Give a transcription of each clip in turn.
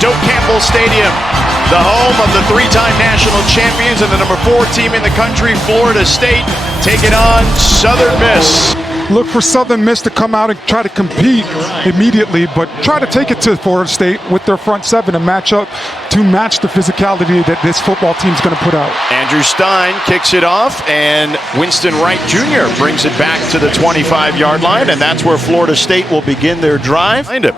Doak Campbell Stadium, the home of the three-time national champions and the number 4 team in the country, Florida State, taking on Southern Miss. Look for Southern Miss to come out and try to compete immediately, but try to take it to Florida State with their front seven and match the physicality that this football team's going to put out. Andrew Stein kicks it off, and Winston Wright Jr. brings it back to the 25-yard line, and that's where Florida State will begin their drive. Behind him.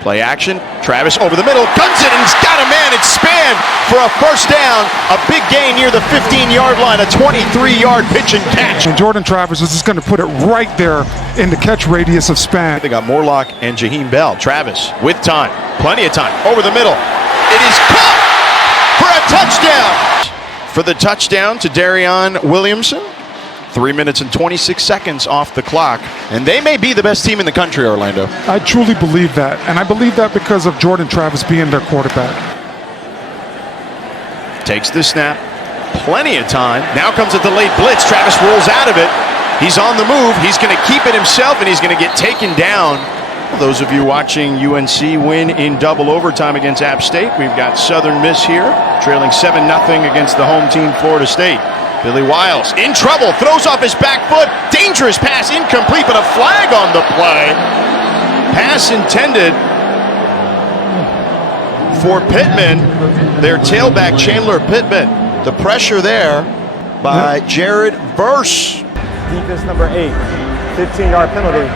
Play action, Travis over the middle, guns it, and he's got a man. It's spanned for a first down. A big gain near the 15-yard line, a 23-yard pitch and catch. And Jordan Travis is just going to put it right there in the catch radius of Span. They got Morlock and Jaheim Bell. Travis with time, plenty of time, over the middle. It is caught for a touchdown. For the touchdown to Darion Williamson. 3 minutes and 26 seconds off the clock. And they may be the best team in the country, Orlando. I truly believe that. And I believe that because of Jordan Travis being their quarterback. Takes the snap. Plenty of time. Now comes a delayed blitz. Travis rolls out of it. He's on the move. He's going to keep it himself, and he's going to get taken down. Those of you watching UNC win in double overtime against App State, we've got Southern Miss here, trailing 7-0 against the home team, Florida State. Billy Wiles in trouble, throws off his back foot, dangerous pass, incomplete, but a flag on the play. Pass intended for Pittman, their tailback Chandler Pittman. The pressure there by Jared Verse. Defense number 8, 15-yard penalty,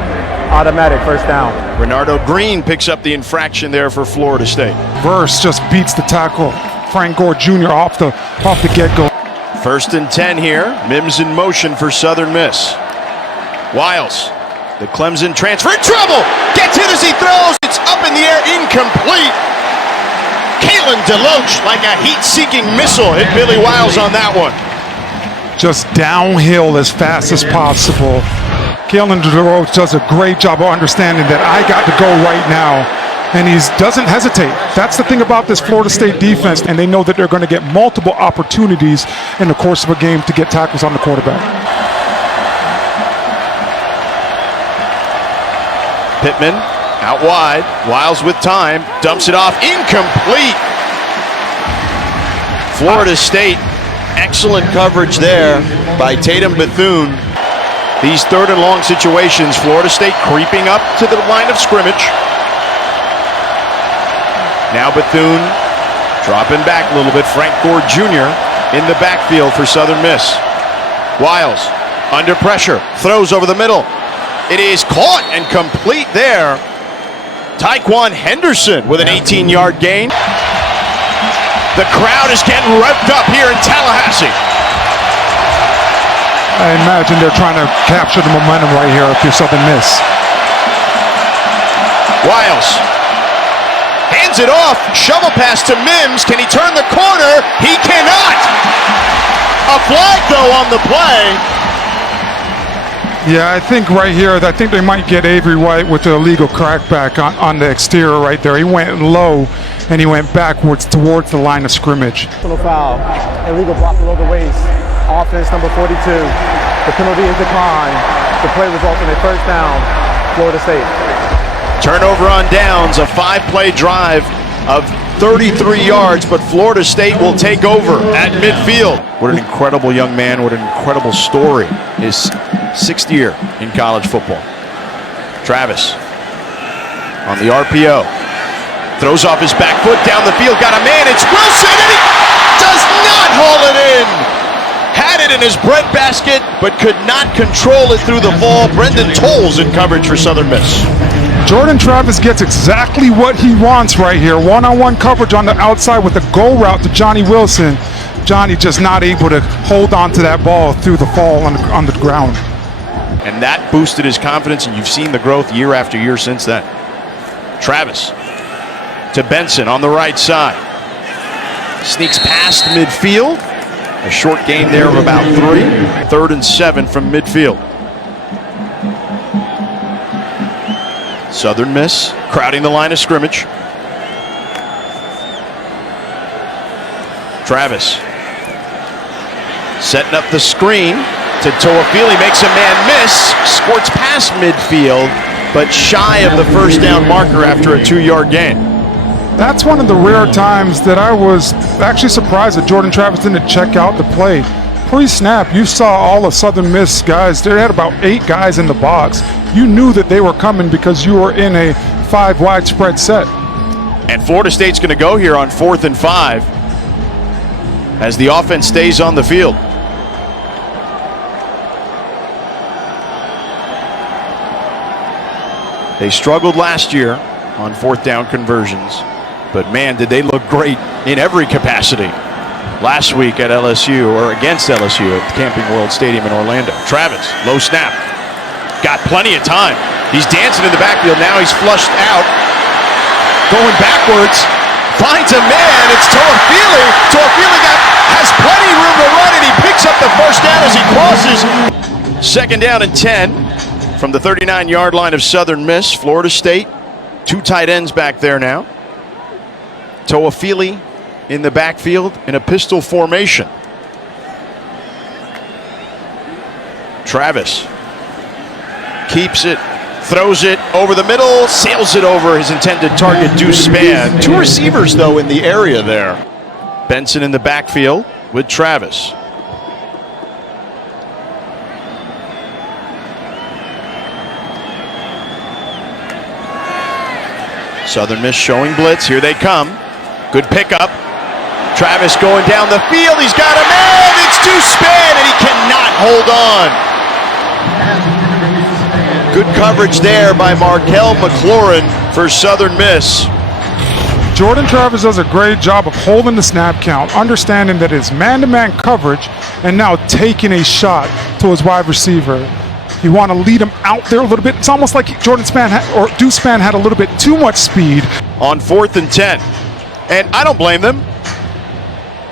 automatic first down. Renardo Green picks up the infraction there for Florida State. Verse just beats the tackle. Frank Gore Jr. off the get-go. 1st and 10 here. Mims in motion for Southern Miss. Wiles, the Clemson transfer, in trouble! Gets hit as he throws. It's up in the air, incomplete. Kalen DeLoach, like a heat-seeking missile, hit Billy Wiles on that one. Just downhill as fast as possible. Kalen DeLoach does a great job of understanding that I got to go right now. And he doesn't hesitate. That's the thing about this Florida State defense, and they know that they're going to get multiple opportunities in the course of a game to get tackles on the quarterback. Pittman out wide, Wiles with time, dumps it off, incomplete. Florida State, excellent coverage there by Tatum Bethune. These 3rd and long situations, Florida State creeping up to the line of scrimmage. Now Bethune dropping back a little bit. Frank Gore Jr. in the backfield for Southern Miss. Wiles under pressure, throws over the middle. It is caught and complete there. Tyquan Henderson with an 18-yard gain. The crowd is getting revved up here in Tallahassee. I imagine they're trying to capture the momentum right here if you're Southern Miss. Wiles hands it off, shovel pass to Mims. Can he turn the corner? He cannot. A flag though on the play. Yeah, I think right here, I think they might get Avery White with the illegal crackback on the exterior right there. He went low and he went backwards towards the line of scrimmage. Foul, illegal block below the waist. Offense number 42. The penalty is declined. The play results in a first down, Florida State. Turnover on downs, a 5-play drive of 33 yards, but Florida State will take over at midfield. What an incredible young man, what an incredible story. His 6th year in college football. Travis on the RPO. Throws off his back foot down the field, got a man, it's Wilson, and he does not haul it in. Had it in his breadbasket, but could not control it through the ball. Brendan Tolles in coverage for Southern Miss. Jordan Travis gets exactly what he wants right here. One-on-one coverage on the outside with a go route to Johnny Wilson. Johnny just not able to hold on to that ball through the fall on the ground. And that boosted his confidence, and you've seen the growth year after year since then. Travis to Benson on the right side. Sneaks past midfield. A short gain there of about 3. 3rd and 7 from midfield. Southern Miss crowding the line of scrimmage. Travis setting up the screen to Toafili, makes a man miss, squirts past midfield, but shy of the first down marker after a 2-yard gain. That's one of the rare times that I was actually surprised that Jordan Travis didn't check out the play. Pre-snap, you saw all of Southern Miss guys. They had about 8 guys in the box. You knew that they were coming because you were in a 5 widespread set. And Florida State's going to go here on 4th and 5 as the offense stays on the field. They struggled last year on 4th down conversions, but man, did they look great in every capacity last week at LSU, or against LSU at Camping World Stadium in Orlando. Travis, low snap, got plenty of time. He's dancing in the backfield. Now he's flushed out, going backwards, finds a man. It's Toafili. Toafili has plenty of room to run, and he picks up the first down as he crosses. 2nd down and 10 from the 39-yard line of Southern Miss. Florida State, 2 tight ends back there now. Toafili in the backfield in a pistol formation. Travis keeps it, throws it over the middle, sails it over his intended target, Deuce Spann. 2 receivers, though, in the area there. Benson in the backfield with Travis. Southern Miss showing blitz. Here they come. Good pickup. Travis going down the field. He's got a man. It's Deuce Spann, and he cannot hold on. Good coverage there by Markel McLaurin for Southern Miss. Jordan Travis does a great job of holding the snap count, understanding that it's man-to-man coverage, and now taking a shot to his wide receiver. You want to lead him out there a little bit. It's almost like Deuce Spann had a little bit too much speed. On 4th and 10. And I don't blame them.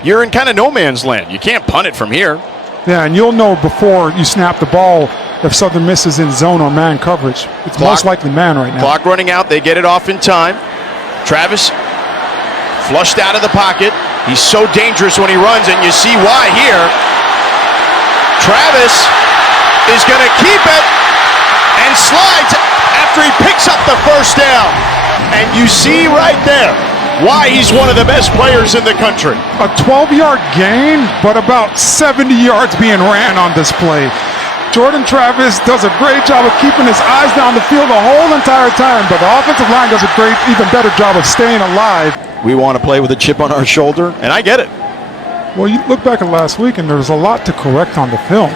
You're in kind of no man's land. You can't punt it from here. Yeah, and you'll know before you snap the ball if Southern Miss is in zone or man coverage. It's most likely man right now. Clock running out. They get it off in time. Travis flushed out of the pocket. He's so dangerous when he runs, and you see why here. Travis is going to keep it and slides after he picks up the first down. And you see right there why he's one of the best players in the country. A 12-yard gain, but about 70 yards being ran on this play. Jordan Travis does a great job of keeping his eyes down the field the whole entire time, but the offensive line does a great, even better job of staying alive. We want to play with a chip on our shoulder, and I get it. Well, you look back at last week, and there's a lot to correct on the film,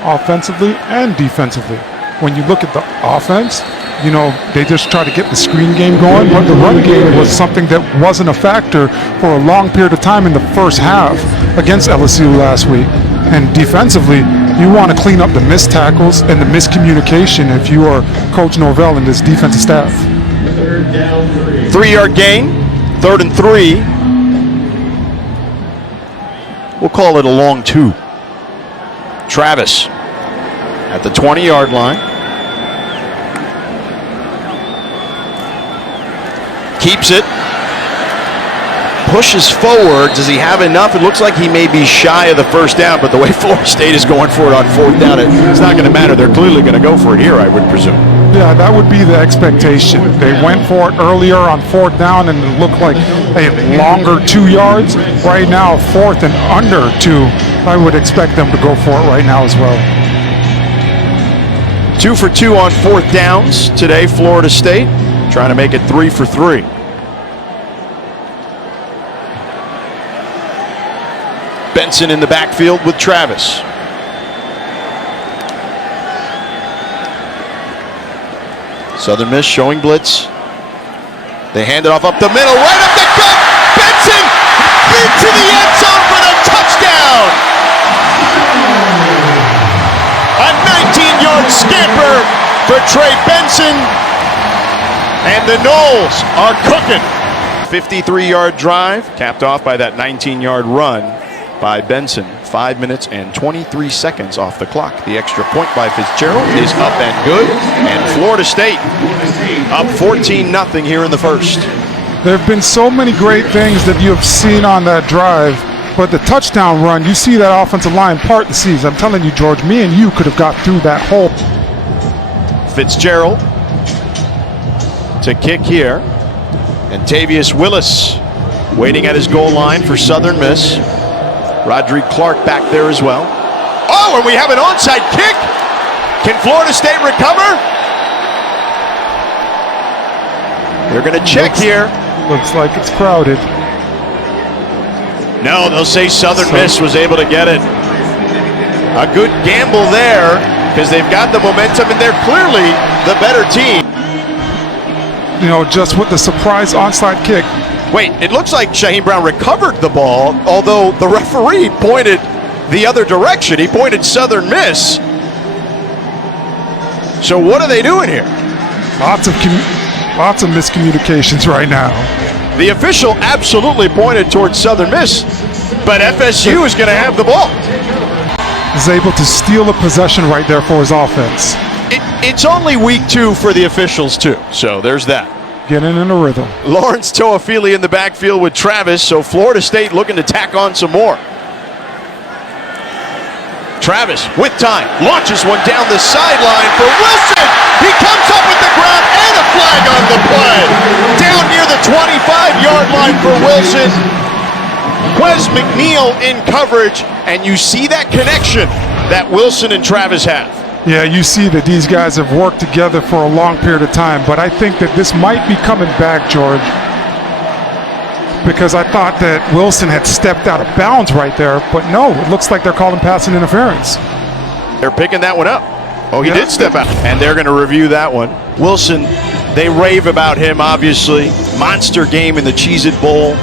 offensively and defensively. When you look at the offense, you know, they just try to get the screen game going, but the run game was something that wasn't a factor for a long period of time in the first half against LSU last week. And defensively, you want to clean up the missed tackles and the miscommunication if you are Coach Norvell and this defensive staff. 3-yard gain, 3rd and 3. We'll call it a long 2. Travis at the 20-yard line. Keeps it. Pushes forward. Does he have enough? It looks like he may be shy of the first down, but the way Florida State is going for it on 4th down, it's not going to matter. They're clearly going to go for it here, I would presume. Yeah, that would be the expectation. They went for it earlier on 4th down, and it looked like a longer 2 yards. Right now, 4th and under 2. I would expect them to go for it right now as well. 2 for 2 on 4th downs today, Florida State, trying to make it 3 for 3. Benson in the backfield with Travis. Southern Miss showing blitz. They hand it off up the middle, right up the gut. Benson into the end zone for the touchdown. A 19-yard scamper for Trey Benson. And the Noles are cooking. 53-yard drive, capped off by that 19-yard run by Benson. 5 minutes and 23 seconds off the clock. The extra point by Fitzgerald is up and good. And Florida State up 14-0 here in the first. There have been so many great things that you have seen on that drive, but the touchdown run, you see that offensive line part the seas. I'm telling you, George, me and you could have got through that hole. Fitzgerald to kick here. And Tavius Willis waiting at his goal line for Southern Miss. Rodrigue Clark back there as well. Oh, and we have an onside kick. Can Florida State recover? They're going to check here. Looks like it's crowded. No, they'll say Southern Miss was able to get it. A good gamble there because they've got the momentum and they're clearly the better team. You know, just with the surprise onside kick. Wait, it looks like Shaheem Brown recovered the ball, although the referee pointed the other direction. He pointed Southern Miss. So what are they doing here? Lots of miscommunications right now. The official absolutely pointed towards Southern Miss, but FSU is going to have the ball. Is able to steal a possession right there for his offense. It's only week 2 for the officials too, so there's that. Getting in a rhythm. Lawrence Toafili in the backfield with Travis, so Florida State looking to tack on some more. Travis with time, launches one down the sideline for Wilson. He comes up with the ground and a flag on the play. Down near the 25-yard line for Wilson. Wes McNeil in coverage, and you see that connection that Wilson and Travis have. Yeah, you see that these guys have worked together for a long period of time, but I think that this might be coming back, George, because I thought that Wilson had stepped out of bounds right there, but no, it looks like they're calling passing interference. They're picking that one up. Oh, he did step out, and they're going to review that one. Wilson, they rave about him, obviously. Monster game in the Cheez-It Bowl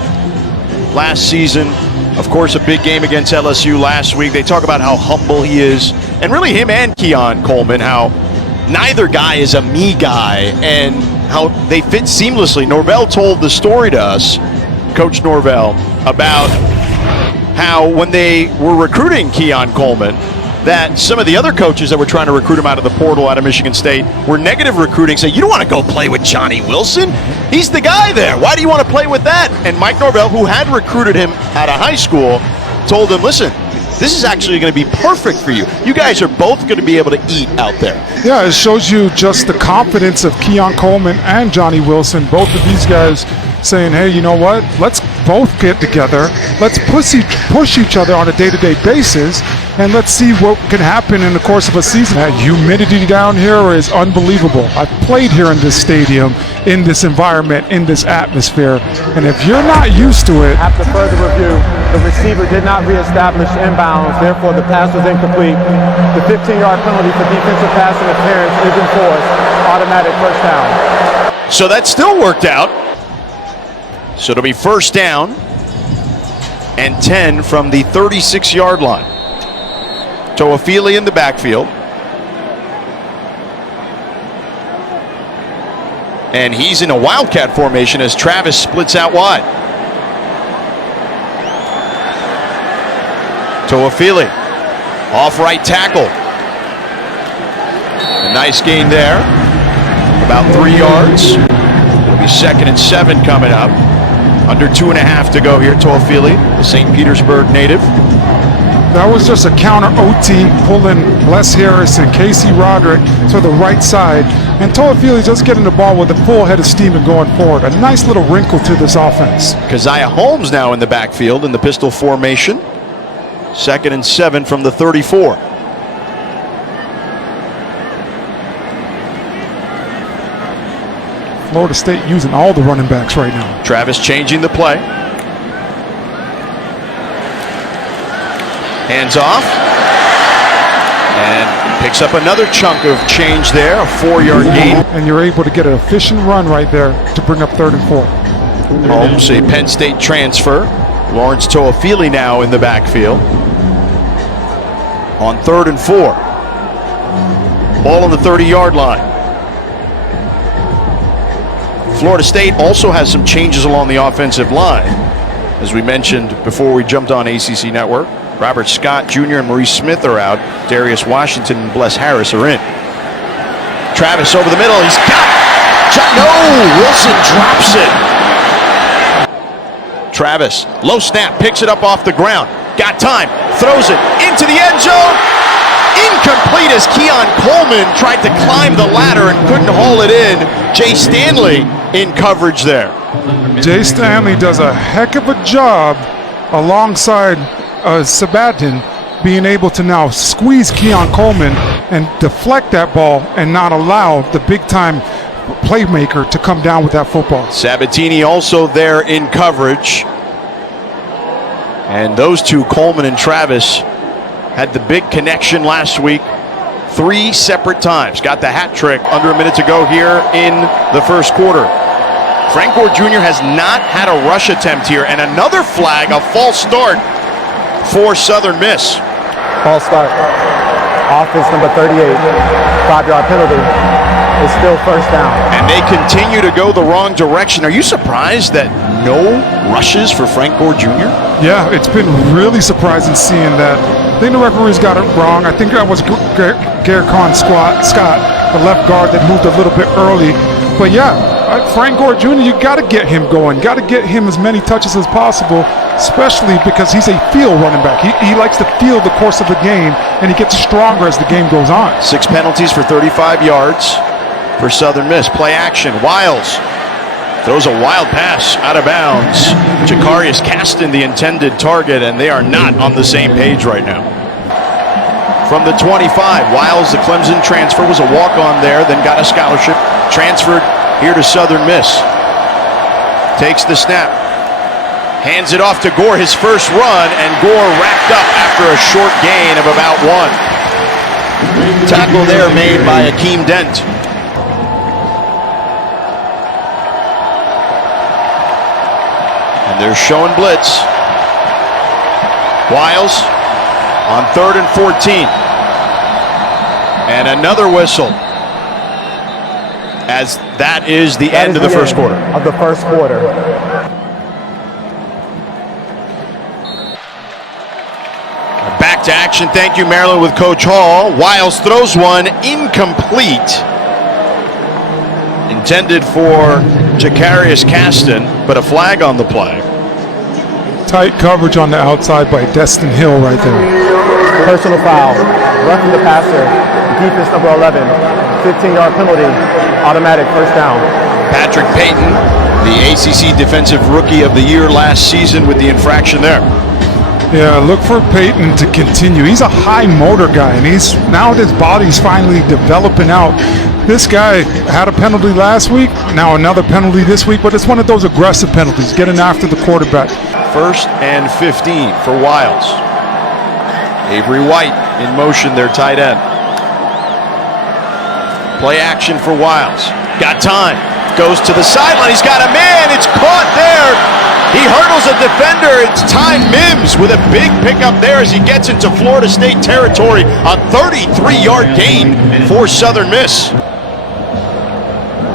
last season. Of course, a big game against LSU last week. They talk about how humble he is. And really him and Keon Coleman, how neither guy is a me guy and how they fit seamlessly. Norvell told the story to us, Coach Norvell, about how when they were recruiting Keon Coleman, that some of the other coaches that were trying to recruit him out of the portal out of Michigan State were negative recruiting, saying, you don't want to go play with Johnny Wilson. He's the guy there. Why do you want to play with that? And Mike Norvell, who had recruited him out of high school, told him, listen, this is actually going to be perfect for you. You guys are both going to be able to eat out there. Yeah, it shows you just the confidence of Keon Coleman and Johnny Wilson, both of these guys saying, hey, you know what? Let's both get together. Let's push each other on a day-to-day basis, and let's see what can happen in the course of a season. That humidity down here is unbelievable. I've played here in this stadium, in this environment, in this atmosphere, and if you're not used to it... After further review, the receiver did not reestablish inbounds, therefore the pass was incomplete. The 15-yard penalty for defensive pass interference is enforced. Automatic first down. So that still worked out. So it'll be first down and 10 from the 36-yard line. Toafili in the backfield. And he's in a wildcat formation as Travis splits out wide. Toafili off right tackle. A nice gain there. About 3 yards. It'll be 2nd and 7 coming up. Under 2.5 to go here. Toafili, the St. Petersburg native. That was just a counter OT, pulling Les Harris and Casey Roderick to the right side. And Toafili just getting the ball with a full head of steam and going forward. A nice little wrinkle to this offense. Keziah Holmes now in the backfield in the pistol formation. 2nd and 7 from the 34. Florida State using all the running backs right now. Travis changing the play. Hands off. And picks up another chunk of change there, a 4-yard gain. And you're able to get an efficient run right there to bring up 3rd and 4. Holmes, a Penn State transfer. Lawrence Toafili now in the backfield. On 3rd and 4. Ball on the 30-yard line. Florida State also has some changes along the offensive line. As we mentioned before we jumped on ACC Network, Robert Scott Jr. and Maurice Smith are out. Darius Washington and Bless Harris are in. Travis over the middle. He's got it. No! Wilson drops it. Travis, low snap, picks it up off the ground. Got time, throws it into the end zone. Incomplete as Keon Coleman tried to climb the ladder and couldn't haul it in. Jay Stanley in coverage there. Jay Stanley does a heck of a job alongside Sabatin, being able to now squeeze Keon Coleman and deflect that ball and not allow the big-time playmaker to come down with that football. Sabatini also there in coverage. And those two, Coleman and Travis, had the big connection last week 3 separate times. Got the hat trick under a minute to go here in the first quarter. Frank Gore Jr. has not had a rush attempt here, and another flag, a false start for Southern Miss. False start. Offense number 38. 5-yard penalty. It's still first down. And they continue to go the wrong direction. Are you surprised that no rushes for Frank Gore Jr.? Yeah, it's been really surprising seeing that. I think the referees got it wrong. I think that was Garrett Scott, the left guard, that moved a little bit early. But yeah, Frank Gore Jr., you got to get him going. Got to get him as many touches as possible, especially because he's a field running back. He likes to feel the course of the game, and he gets stronger as the game goes on. 6 penalties for 35 yards for Southern Miss. Play action. Wiles throws a wild pass out of bounds. Jakarius Caston, the intended target, and they are not on the same page right now. From the 25, Wiles, the Clemson transfer, was a walk-on there, then got a scholarship, transferred here to Southern Miss. Takes the snap, hands it off to Gore, his first run, and Gore wrapped up after a short gain of about 1. Tackle there made by Akeem Dent. And they're showing blitz. Wiles on 3rd and 14. And another whistle, as that is the end of the first quarter. Of the first quarter. Back to action. Thank you, Maryland, with Coach Hall. Wiles throws one incomplete. Intended for Jakarius Caston, but a flag on the play. Tight coverage on the outside by Destin Hill right there. Personal foul. Roughing the passer. Defense number 11. 15-yard penalty. Automatic first down. Patrick Payton, the ACC Defensive Rookie of the Year last season, with the infraction there. Yeah, look for Payton to continue. He's a high motor guy, and he's now his body's finally developing out. This guy had a penalty last week, now another penalty this week, but it's one of those aggressive penalties, getting after the quarterback. 1st and 15 for Wiles. Avery White in motion, their tight end. Play action for Wiles. Got time. Goes to the sideline. He's got a man. It's caught there. He hurdles a defender. It's Ty Mims with a big pickup there as he gets into Florida State territory. A 33-yard gain for Southern Miss.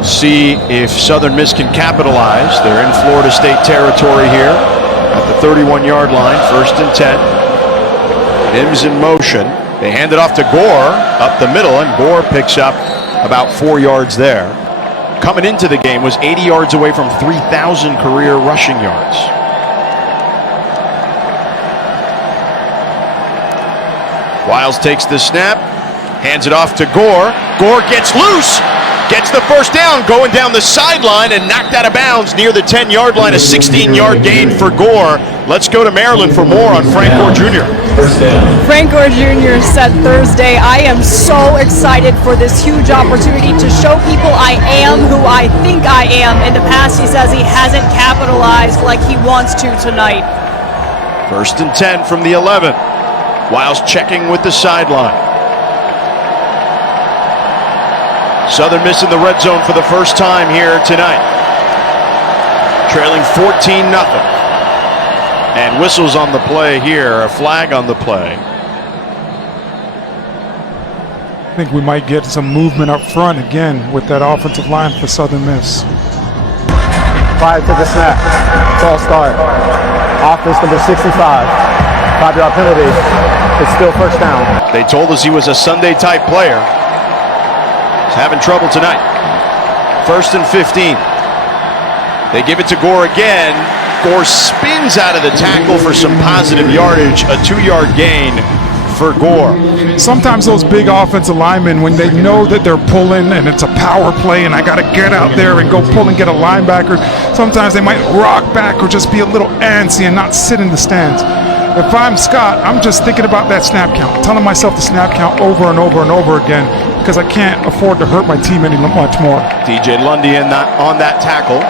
See if Southern Miss can capitalize. They're in Florida State territory here at the 31-yard line. 1st and 10. Mims in motion. They hand it off to Gore up the middle, and Gore picks up about 4 yards there. Coming into the game was 80 yards away from 3,000 career rushing yards. Wiles takes the snap, hands it off to Gore. Gore gets loose, gets the first down, going down the sideline and knocked out of bounds near the 10-yard line. A 16-yard gain for Gore. Let's go to Maryland for more on Frank Gore Jr. Frank Gore Jr. said Thursday, "I am so excited for this huge opportunity to show people I am who I think I am." In the past, he says he hasn't capitalized like he wants to tonight. 1st and 10 from the 11. Wiles checking with the sideline. Southern Miss in the red zone for the first time here tonight. Trailing 14-0. And whistles on the play here, a flag on the play. I think we might get some movement up front again with that offensive line for Southern Miss. Prior to the snap. False start. Offense number 65. 5-yard penalty. It's still first down. They told us he was a Sunday-type player. He's having trouble tonight. 1st and 15. They give it to Gore again. Gore spins out of the tackle for some positive yardage. A 2-yard gain for Gore. Sometimes those big offensive linemen, when they know that they're pulling and it's a power play and I got to get out there and go pull and get a linebacker, sometimes they might rock back or just be a little antsy and not sit in the stands. If I'm Scott, I'm just thinking about that snap count, telling myself to snap count over and over and over again because I can't afford to hurt my team any much more. DJ Lundy on that tackle.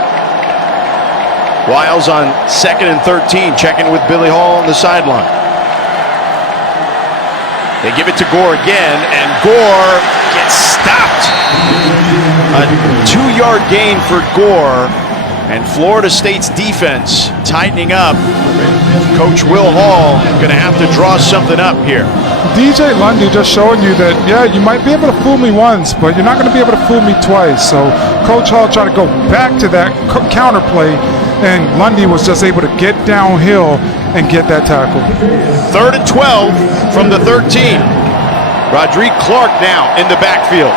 Wiles on 2nd and 13, checking with Billy Hall on the sideline. They give it to Gore again, and Gore gets stopped. A 2-yard gain for Gore, and Florida State's defense tightening up. Coach Will Hall going to have to draw something up here. DJ Lundy just showing you that, yeah, you might be able to fool me once, but you're not going to be able to fool me twice. So Coach Hall tried to go back to that counter play, and Lundy was just able to get downhill and get that tackle. 3rd and 12 from the 13. Rodrigue Clark now in the backfield.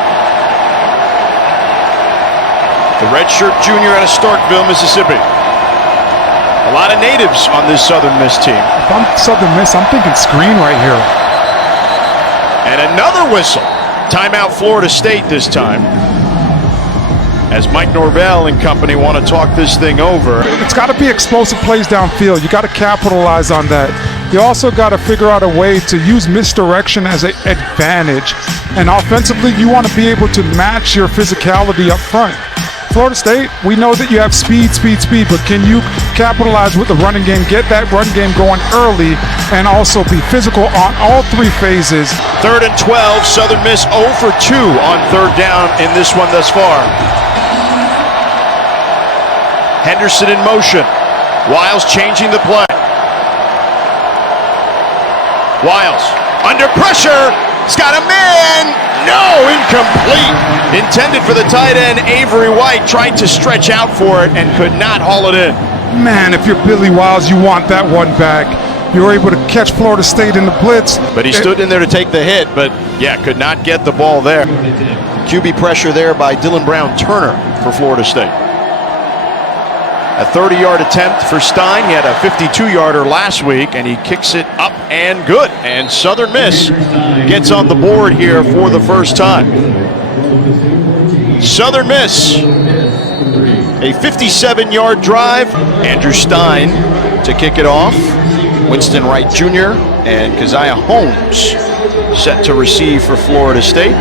The redshirt junior out of Starkville, Mississippi. A lot of natives on this Southern Miss team. If I'm Southern Miss, I'm thinking screen right here. And another whistle. Timeout Florida State this time. As Mike Norvell and company want to talk this thing over. It's got to be explosive plays downfield. You got to capitalize on that. You also got to figure out a way to use misdirection as an advantage. And offensively, you want to be able to match your physicality up front. Florida State, we know that you have speed, but can you capitalize with the running game, get that run game going early, and also be physical on all 3 phases? 3rd and 12, Southern Miss 0 for 2 on 3rd down in this one thus far. Henderson in motion. Wiles changing the play. Wiles under pressure. He's got a man. No, incomplete. Intended for the tight end, Avery White, tried to stretch out for it and could not haul it in. Man, if you're Billy Wiles, you want that one back. You're able to catch Florida State in the blitz. But he stood in there to take the hit, but yeah, could not get the ball there. QB pressure there by Dylan Brown Turner for Florida State. A 30-yard attempt for Stein. He had a 52-yarder last week, and he kicks it up and good. And Southern Miss gets on the board here for the first time. Southern Miss, a 57-yard drive. Andrew Stein to kick it off. Winston Wright Jr. and Keziah Holmes set to receive for Florida State.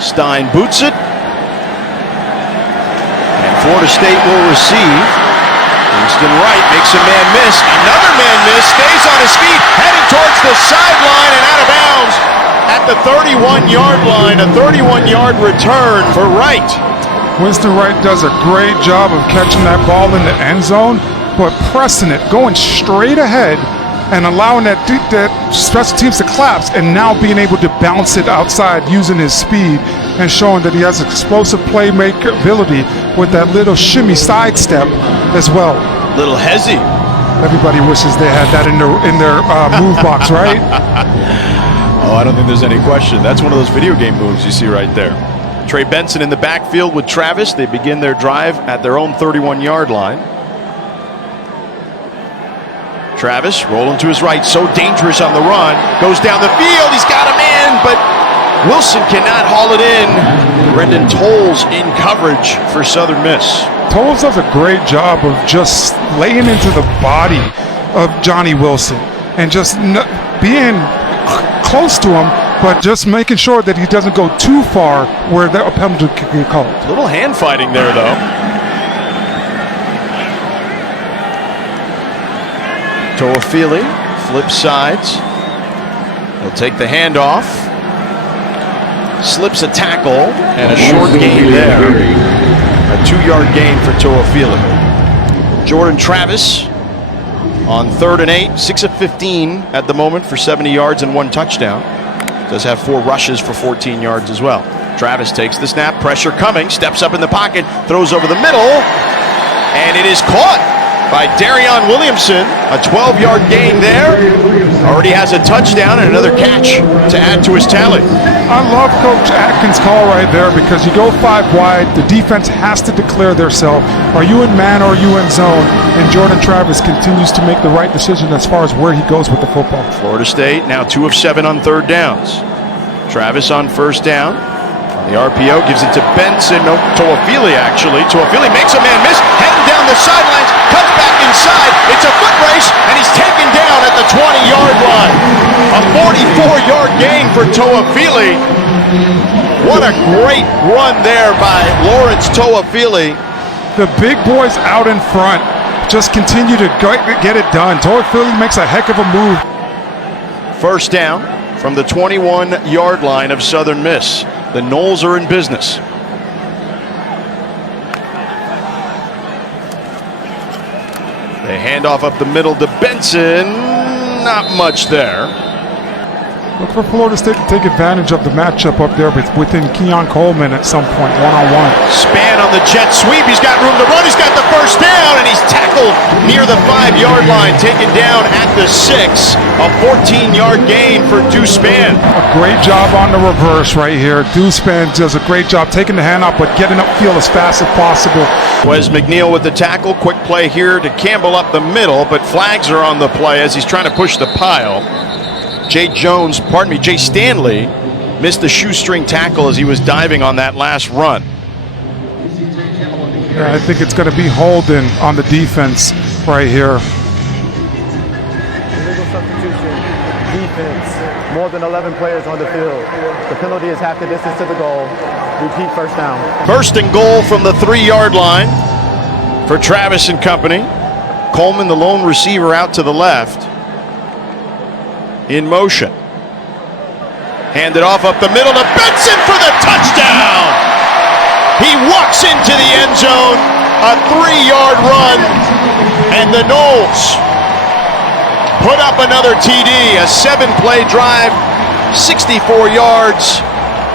Stein boots it, and Florida State will receive. Winston Wright makes a man miss. Another man miss, stays on his feet, heading towards the sideline and out of bounds at the 31-yard line. A 31-yard return for Wright. Winston Wright does a great job of catching that ball in the end zone, but pressing it, going straight ahead, and allowing that special teams to collapse, and now being able to bounce it outside using his speed and showing that he has explosive playmaker ability with that little shimmy sidestep as well. Little hezzy. Everybody wishes they had that in their move box, right? Oh, I don't think there's any question. That's one of those video game moves you see right there. Trey Benson in the backfield with Travis. They begin their drive at their own 31-yard line. Travis rolling to his right, so dangerous on the run. Goes down the field, he's got a man, but Wilson cannot haul it in. Brendan Tolles in coverage for Southern Miss. Tolles does a great job of just laying into the body of Johnny Wilson and just being close to him, but just making sure that he doesn't go too far where the penalty can get called. A little hand fighting there, though. Toafili flips sides. He'll take the handoff. Slips a tackle and a short gain there. A 2-yard gain for Toafili. Jordan Travis on 3rd and 8, 6 of 15 at the moment for 70 yards and 1 touchdown. Does have 4 rushes for 14 yards as well. Travis takes the snap, pressure coming, steps up in the pocket, throws over the middle, and it is caught by Darion Williamson. A 12-yard gain there. Already has a touchdown and another catch to add to his tally. I love Coach Atkins' call right there because you go 5 wide, the defense has to declare their self. Are you in man or are you in zone? And Jordan Travis continues to make the right decision as far as where he goes with the football. Florida State now 2 of 7 on third downs. Travis on first down. The RPO gives it to Benson. No, Toafili actually. Toafili makes a man miss, heading down the sidelines, cuts back inside. It's a foot race, and he's taken down at the 20-yard line. A 44-yard gain for Toafili. What a great run there by Lawrence Toafili. The big boys out in front just continue to get it done. Toafili makes a heck of a move. First down from the 21-yard line of Southern Miss. The Noles are in business. They hand off up the middle to Benson. Not much there. Look for Florida State to take advantage of the matchup up there within Keon Coleman at some point, one-on-one. Span on the jet sweep. He's got room to run. He's got the first down, and he's tackled near the 5-yard line, taken down at the 6. A 14-yard gain for Deuce Span. A great job on the reverse right here. Deuce Span does a great job taking the handoff, but getting upfield as fast as possible. Wes McNeil with the tackle. Quick play here to Campbell up the middle, but flags are on the play as he's trying to push the pile. Jay Stanley missed the shoestring tackle as he was diving on that last run. Yeah, I think it's going to be Holden on the defense right here. Illegal substitution, defense, more than 11 players on the field. The penalty is half the distance to the goal. Repeat first down. First and goal from the 3-yard line for Travis and company. Coleman, the lone receiver, out to the left. In motion. Handed off up the middle to Benson for the touchdown. He walks into the end zone. A 3-yard run. And the Noles put up another TD. A 7-play drive. 64 yards.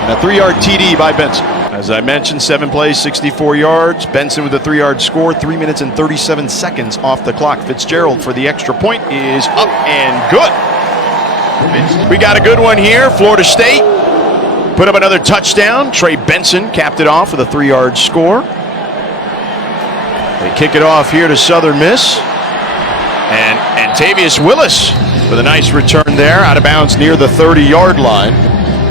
And a 3-yard TD by Benson. As I mentioned, 7 plays, 64 yards. Benson with a 3-yard score. 3 minutes and 37 seconds off the clock. Fitzgerald for the extra point is up and good. We got a good one here. Florida State put up another touchdown. Trey Benson capped it off with a 3-yard score. They kick it off here to Southern Miss. And Antavius Willis with a nice return there, out of bounds near the 30-yard line.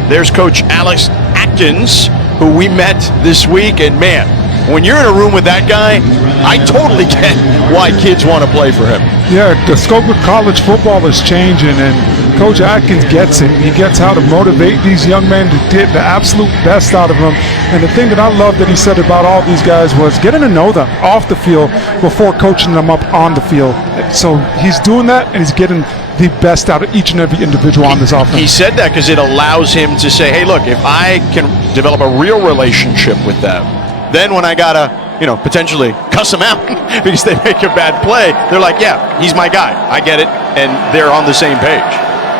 There's Coach Alex Atkins, who we met this week. And man, when you're in a room with that guy, I totally get why kids want to play for him. Yeah, the scope of college football is changing, and Coach Atkins gets it. He gets how to motivate these young men to get the absolute best out of them. And the thing that I love that he said about all these guys was getting to know them off the field before coaching them up on the field. So he's doing that, and he's getting the best out of each and every individual on this offense. He said that because it allows him to say, hey, look, if I can develop a real relationship with them, then when I gotta, potentially cuss them out because they make a bad play, they're like, yeah, he's my guy. I get it. And they're on the same page.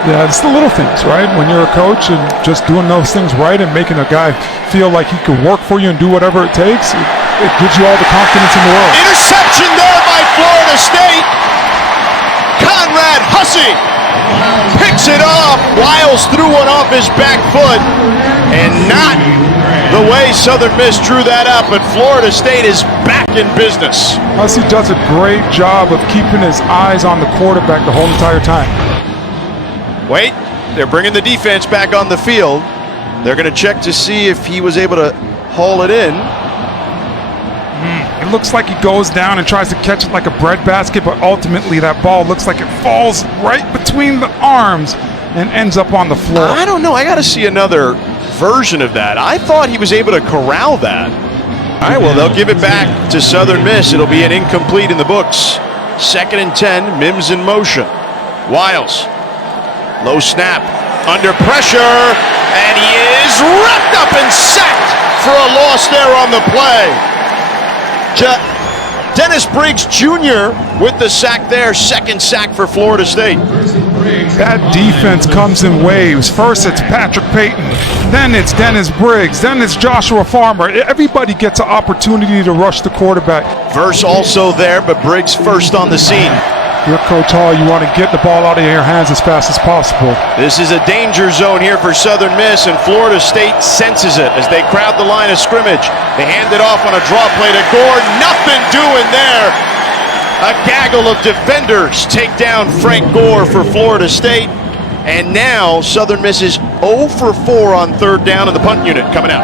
Yeah, it's the little things, right? When you're a coach and just doing those things right and making a guy feel like he can work for you and do whatever it takes, it gives you all the confidence in the world. Interception there by Florida State. Conrad Hussey picks it off. Wiles threw one off his back foot, and not the way Southern Miss drew that up, but Florida State is back in business. Hussey does a great job of keeping his eyes on the quarterback the whole entire time. Wait, they're bringing the defense back on the field. They're going to check to see if he was able to haul it in. It looks like he goes down and tries to catch it like a breadbasket, but ultimately that ball looks like it falls right between the arms and ends up on the floor. I don't know. I got to see another version of that. I thought he was able to corral that. All right, well, they'll give it back to Southern Miss. It'll be an incomplete in the books. 2nd and 10, Mims in motion. Wiles, low snap, under pressure, and he is wrapped up and sacked for a loss there on the play. Dennis Briggs Jr. with the sack there, 2nd sack for Florida State. That defense comes in waves. First it's Patrick Payton, then it's Dennis Briggs, then it's Joshua Farmer. Everybody gets an opportunity to rush the quarterback. Verse also there, but Briggs first on the scene. You're Coach Hall. You want to get the ball out of your hands as fast as possible. This is a danger zone here for Southern Miss, and Florida State senses it as they crowd the line of scrimmage. They hand it off on a draw play to Gore. Nothing doing there. A gaggle of defenders take down Frank Gore for Florida State. And now Southern Miss is 0 for 4 on third down in the punt unit coming out.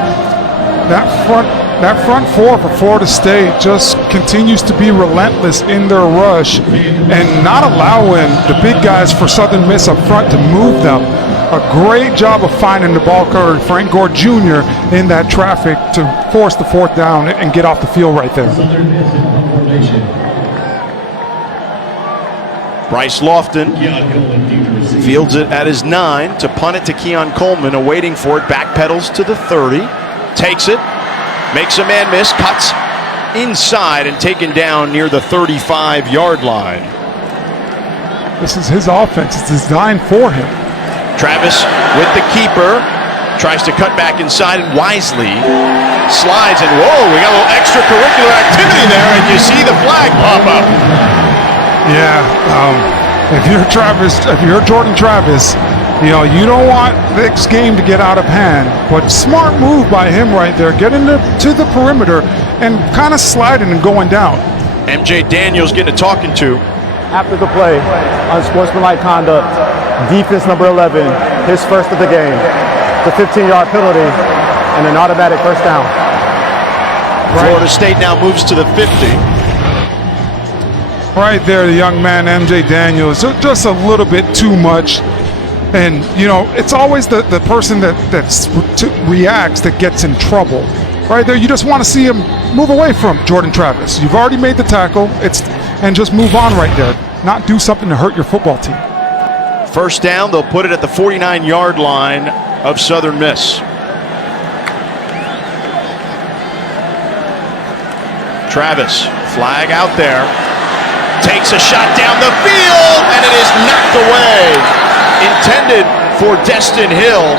That front four for Florida State just continues to be relentless in their rush and not allowing the big guys for Southern Miss up front to move them. A great job of finding the ball carrier, Frank Gore Jr., in that traffic to force the fourth down and get off the field right there. Bryce Lofton fields it at his 9 to punt it to Keon Coleman, awaiting for it, backpedals to the 30, takes it, makes a man miss, cuts inside and taken down near the 35-yard line. This is his offense. It's designed for him. Travis with the keeper, tries to cut back inside and wisely slides, and whoa, we got a little extracurricular activity there, and you see the flag pop up. Yeah, if you're Jordan Travis, you don't want this game to get out of hand, but smart move by him right there, getting to the perimeter and kind of sliding and going down. MJ Daniels getting a talking to. After the play, unsportsmanlike conduct, defense number 11, his first of the game, the 15-yard penalty, and an automatic first down. Florida State now moves to the 50. Right there, the young man, MJ Daniels, just a little bit too much. And, it's always the person that reacts that gets in trouble. Right there, you just want to see him move away from Jordan Travis. You've already made the tackle, and just move on right there. Not do something to hurt your football team. First down, they'll put it at the 49-yard line of Southern Miss. Travis, flag out there. Takes a shot down the field, and it is knocked away. Intended for Destin Hill.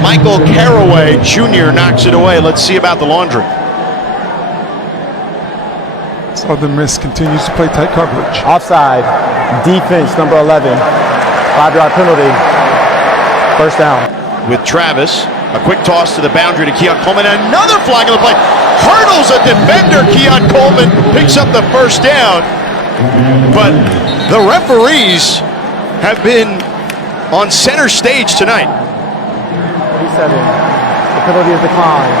Michael Caraway Jr. knocks it away. Let's see about the laundry. Southern Miss continues to play tight coverage. Offside, defense number 11, 5-yard penalty, first down. With Travis, a quick toss to the boundary to Keon Coleman, and another flag on the play. Hurdles a defender. Keon Coleman picks up the first down. But the referees have been on center stage tonight. 37. The penalty is declined.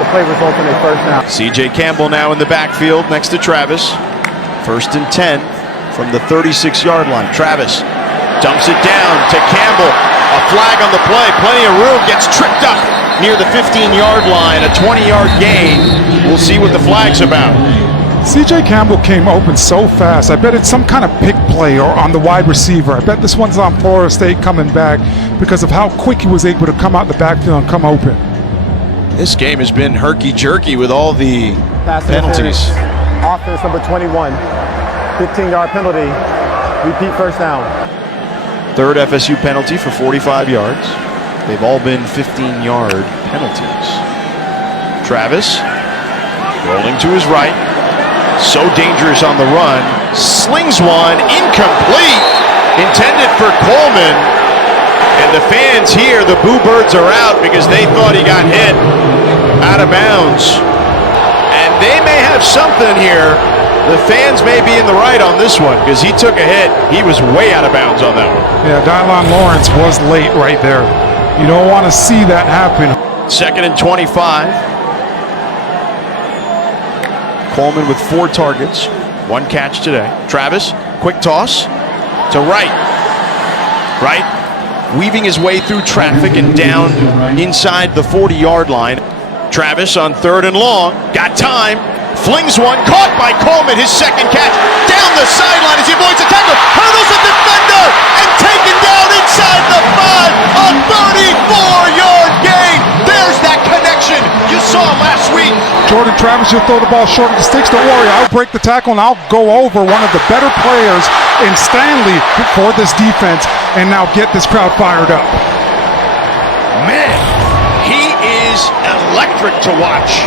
The play results in a first down. C.J. Campbell now in the backfield next to Travis. First and 10 from the 36-yard line. Travis dumps it down to Campbell. A flag on the play. Plenty of room. Gets tripped up near the 15-yard line. A 20-yard gain. We'll see what the flag's about. C.J. Campbell came open so fast. I bet it's some kind of pick play or on the wide receiver. I bet this one's on Florida State coming back because of how quick he was able to come out the backfield and come open. This game has been herky-jerky with all the penalties. Offense number 21, 15-yard penalty, repeat first down. Third FSU penalty for 45 yards. They've all been 15-yard penalties. Travis rolling to his right. So dangerous on the run. Slings one, incomplete. Intended for Coleman. And the fans here, the Boo Birds are out because they thought he got hit out of bounds. And they may have something here. The fans may be in the right on this one because he took a hit. He was way out of bounds on that one. Yeah, Dylon Lawrence was late right there. You don't want to see that happen. Second and 25. Coleman with 4 targets, 1 catch today. Travis, quick toss to right. Right, weaving his way through traffic and down inside the 40-yard line. Travis on third and long, got time, flings one, caught by Coleman, his second catch, down the sideline as he avoids the tackle, hurdles a defender, and taken down inside the 5, a 34-yard gain. There's that connection you saw last week. Jordan Travis, you'll throw the ball short of the sticks. Don't worry, I'll break the tackle and I'll go over one of the better players in Stanley for this defense and now get this crowd fired up. Man, he is electric to watch.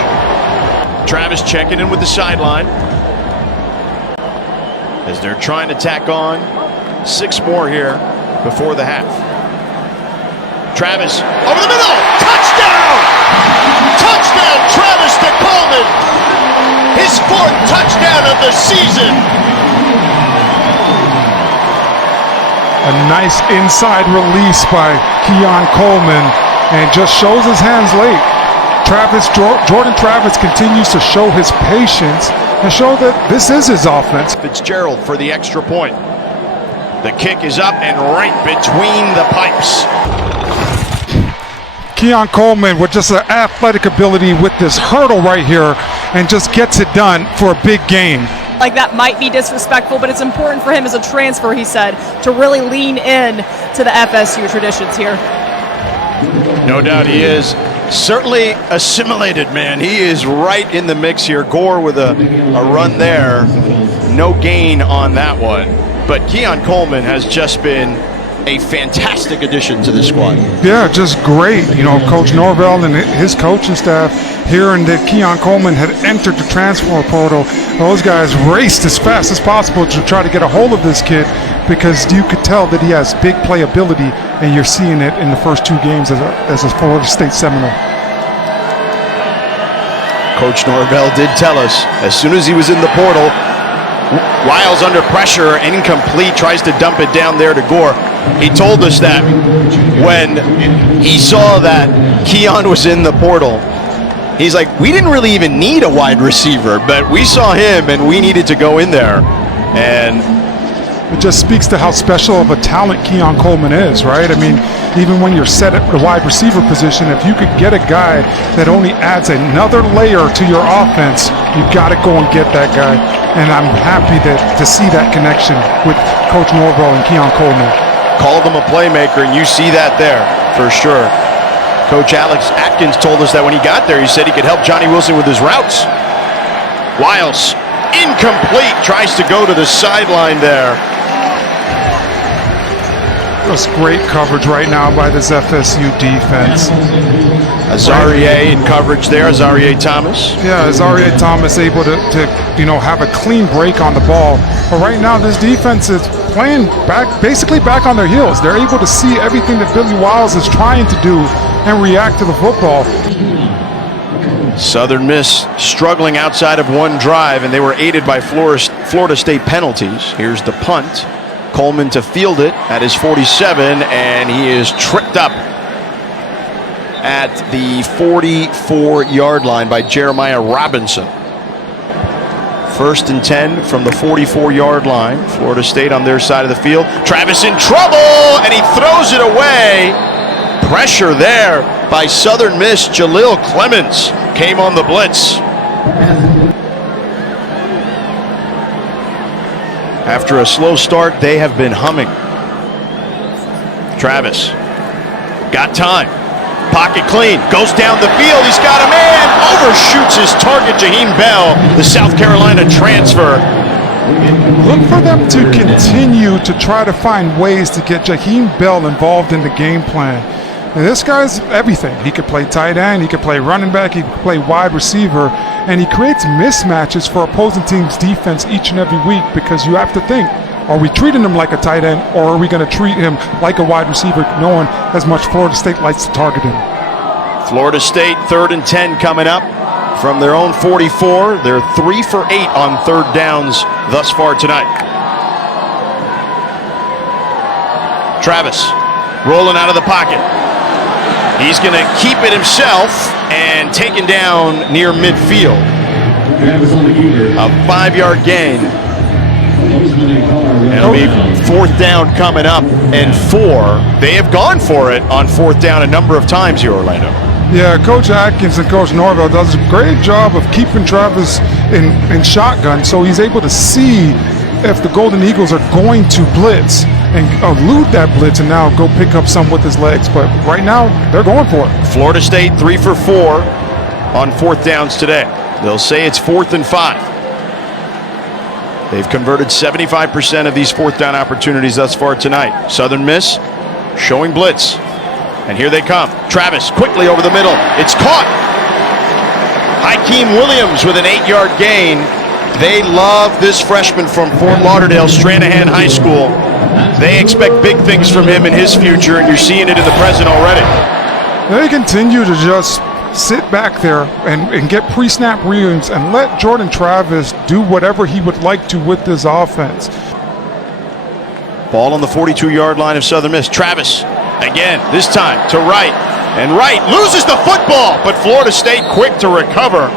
Travis checking in with the sideline. as they're trying to tack on 6 more here before the half. Travis over the middle, touchdown! Touchdown, Travis to Coleman! His 4th touchdown of the season! A nice inside release by Keon Coleman, and just shows his hands late. Jordan Travis continues to show his patience and show that this is his offense. Fitzgerald for the extra point. The kick is up and right between the pipes. Keon Coleman with just an athletic ability with this hurdle right here and just gets it done for a big game. Like that might be disrespectful, but it's important for him as a transfer, he said, to really lean in to the FSU traditions here. No doubt he is. Certainly assimilated, man. He is right in the mix here. Gore with a run there. No gain on that one. But Keon Coleman has just been a fantastic addition to the squad. Yeah, just great. You know, Coach Norvell and his coaching staff hearing that Keon Coleman had entered the transfer portal, those guys raced as fast as possible to try to get a hold of this kid, because you could tell that he has big playability, and you're seeing it in the first 2 games as a Florida State Seminole. Coach Norvell did tell us as soon as he was in the portal, Wiles under pressure, incomplete, tries to dump it down there to Gore. He told us that when he saw that Keon was in the portal, he's like, we didn't really even need a wide receiver, but we saw him and we needed to go in there. And it just speaks to how special of a talent Keon Coleman is, right? I mean, even when you're set at the wide receiver position, if you could get a guy that only adds another layer to your offense, you've got to go and get that guy. And I'm happy to see that connection with Coach Norvell and Keon Coleman. Called him a playmaker, and you see that there for sure. Coach Alex Atkins told us that when he got there, he said he could help Johnny Wilson with his routes. Wiles, incomplete, tries to go to the sideline there. Just great coverage right now by this FSU defense. Azarie in coverage there, Azarie Thomas. Yeah, Azarie Thomas able to have a clean break on the ball. But right now, this defense is playing basically back on their heels. They're able to see everything that Billy Wiles is trying to do and react to the football. Southern Miss struggling outside of one drive, and they were aided by Florida State penalties. Here's the punt. Coleman to field it at his 47, and he is tripped up at the 44-yard line by Jeremiah Robinson. 1st and 10 from the 44-yard line. Florida State on their side of the field. Travis in trouble, and he throws it away. Pressure there by Southern Miss. Jaleel Clemens came on the blitz. After a slow start, they have been humming. Travis got time. Pocket clean, goes down the field, he's got a man, overshoots his target, Jaheim Bell, the South Carolina transfer. Look for them to continue to try to find ways to get Jaheim Bell involved in the game plan. And this guy's everything. He could play tight end, he could play running back, he could play wide receiver, and he creates mismatches for opposing teams' defense each and every week, because you have to think, are we treating him like a tight end, or are we going to treat him like a wide receiver, knowing as much Florida State likes to target him? Florida State 3rd and 10 coming up from their own 44. They're 3 for 8 on 3rd downs thus far tonight. Travis rolling out of the pocket. He's going to keep it himself and taken down near midfield. A 5-yard gain. It'll be 4th down coming up and 4. They have gone for it on 4th down a number of times here, Orlando. Yeah, Coach Atkins and Coach Norvell does a great job of keeping Travis in shotgun, so he's able to see if the Golden Eagles are going to blitz and elude that blitz and now go pick up some with his legs. But right now, they're going for it. Florida State 3 for 4 on 4th downs today. They'll say it's 4th and 5. They've converted 75% of these 4th down opportunities thus far tonight. Southern Miss showing blitz. And here they come. Travis quickly over the middle. It's caught. Hakeem Williams with an 8-yard gain They love this freshman from Fort Lauderdale, Stranahan High School. They expect big things from him in his future, and you're seeing it in the present already. They continue to just sit back there and get pre-snap reads and let Jordan Travis do whatever he would like to with this offense. Ball on the 42-yard line of Southern Miss. Travis, again, this time to Wright. And Wright loses the football, but Florida State quick to recover.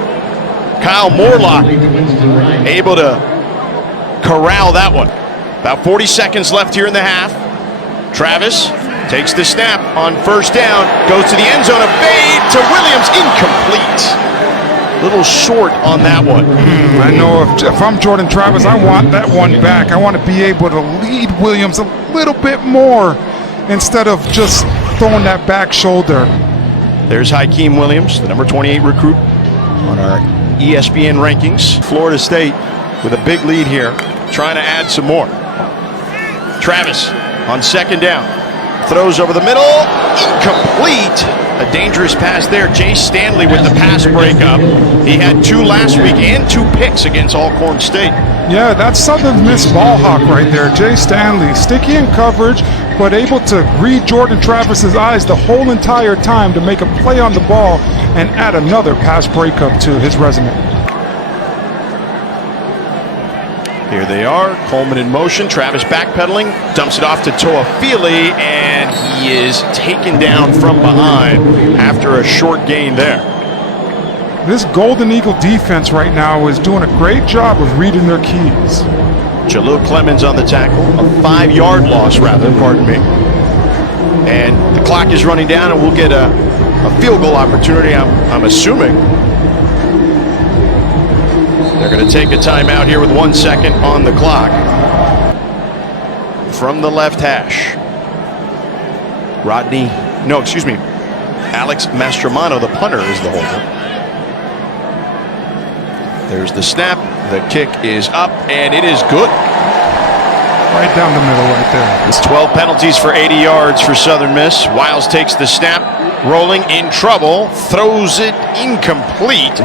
Kyle Morlock able to corral that one. About 40 seconds left here in the half. Travis takes the snap on first down, goes to the end zone, a fade to Williams, incomplete. Little short on that one. I know if I'm Jordan Travis, I want that one back. I want to be able to lead Williams a little bit more instead of just throwing that back shoulder. There's Hakeem Williams, the number 28 recruit on our ESPN rankings. Florida State with a big lead here, trying to add some more. Travis on second down, throws over the middle, incomplete. A dangerous pass there. Jay Stanley with the pass breakup. He had 2 last week and 2 picks against Alcorn State. Yeah, that's Southern Miss ball hawk right there. Jay Stanley, sticky in coverage, but able to read Jordan Travis's eyes the whole entire time to make a play on the ball and add another pass breakup to his resume. Here they are, Coleman in motion, Travis backpedaling, dumps it off to Toafili, and he is taken down from behind after a short gain there. This Golden Eagle defense right now is doing a great job of reading their keys. Jalil Clemens on the tackle, a 5-yard loss rather, pardon me. And the clock is running down, and we'll get a field goal opportunity, I'm assuming. They're going to take a timeout here with 1 second on the clock. From the left hash, Alex Mastromano, the punter, is the holder. There's the snap, the kick is up, and it is good. Right down the middle right there. It's 12 penalties for 80 yards for Southern Miss. Wiles takes the snap, rolling in trouble, throws it incomplete.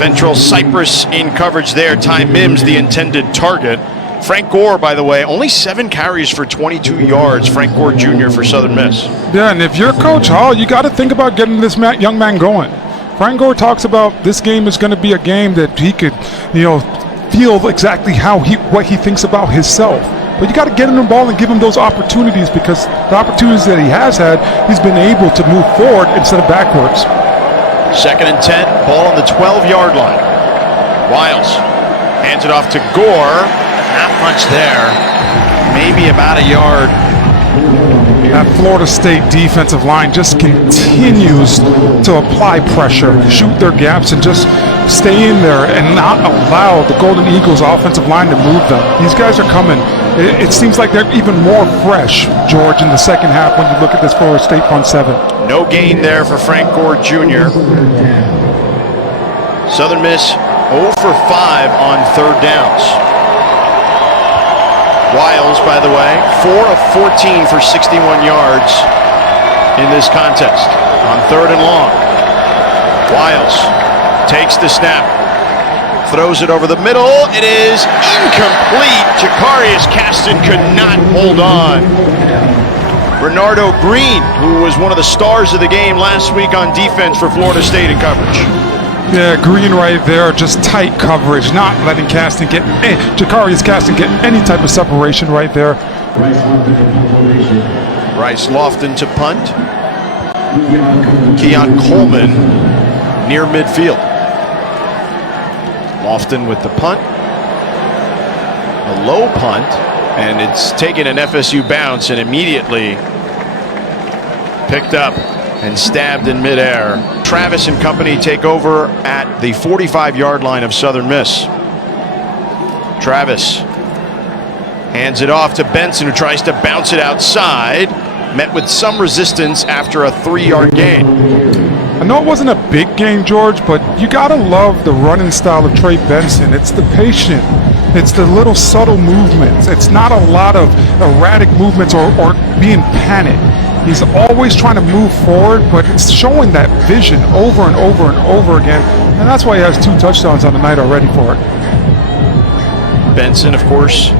Ventral Cypress in coverage there. Ty Mims, the intended target. Frank Gore, by the way, only 7 carries for 22 yards. Frank Gore Jr. for Southern Miss. Yeah, and if you're Coach Hall, you got to think about getting this young man going. Frank Gore talks about this game is going to be a game that he could, feel exactly what he thinks about himself. But you got to get him the ball and give him those opportunities, because the opportunities that he has had, he's been able to move forward instead of backwards. 2nd and 10, ball on the 12-yard line. Wiles hands it off to Gore. Not much there. Maybe about a yard. That Florida State defensive line just continues to apply pressure, shoot their gaps, and just stay in there and not allow the Golden Eagles offensive line to move them. These guys are coming. It seems like they're even more fresh, George, in the second half when you look at this Florida State front 7. No gain there for Frank Gore Jr. Southern Miss 0 for 5 on 3rd downs. Wiles, by the way, 4 of 14 for 61 yards in this contest on 3rd and long. Wiles takes the snap, throws it over the middle. It is incomplete. Jakarius Caston could not hold on. Bernardo Green, who was one of the stars of the game last week on defense for Florida State in coverage. Yeah, Green right there, just tight coverage, not letting Jakarius Caston get any type of separation right there. Bryce Lofton to punt. Keon Coleman near midfield. Lofton with the punt. A low punt, and it's taken an FSU bounce and immediately picked up and stabbed in midair. Travis and company take over at the 45-yard line of Southern Miss. Travis hands it off to Benson, who tries to bounce it outside. Met with some resistance after a 3-yard gain. I know it wasn't a big game, George, but you gotta love the running style of Trey Benson. It's the patient, it's the little subtle movements. It's not a lot of erratic movements or being panicked. He's always trying to move forward, but it's showing that vision over and over and over again, and that's why he has 2 touchdowns on the night already for it. Benson, of course,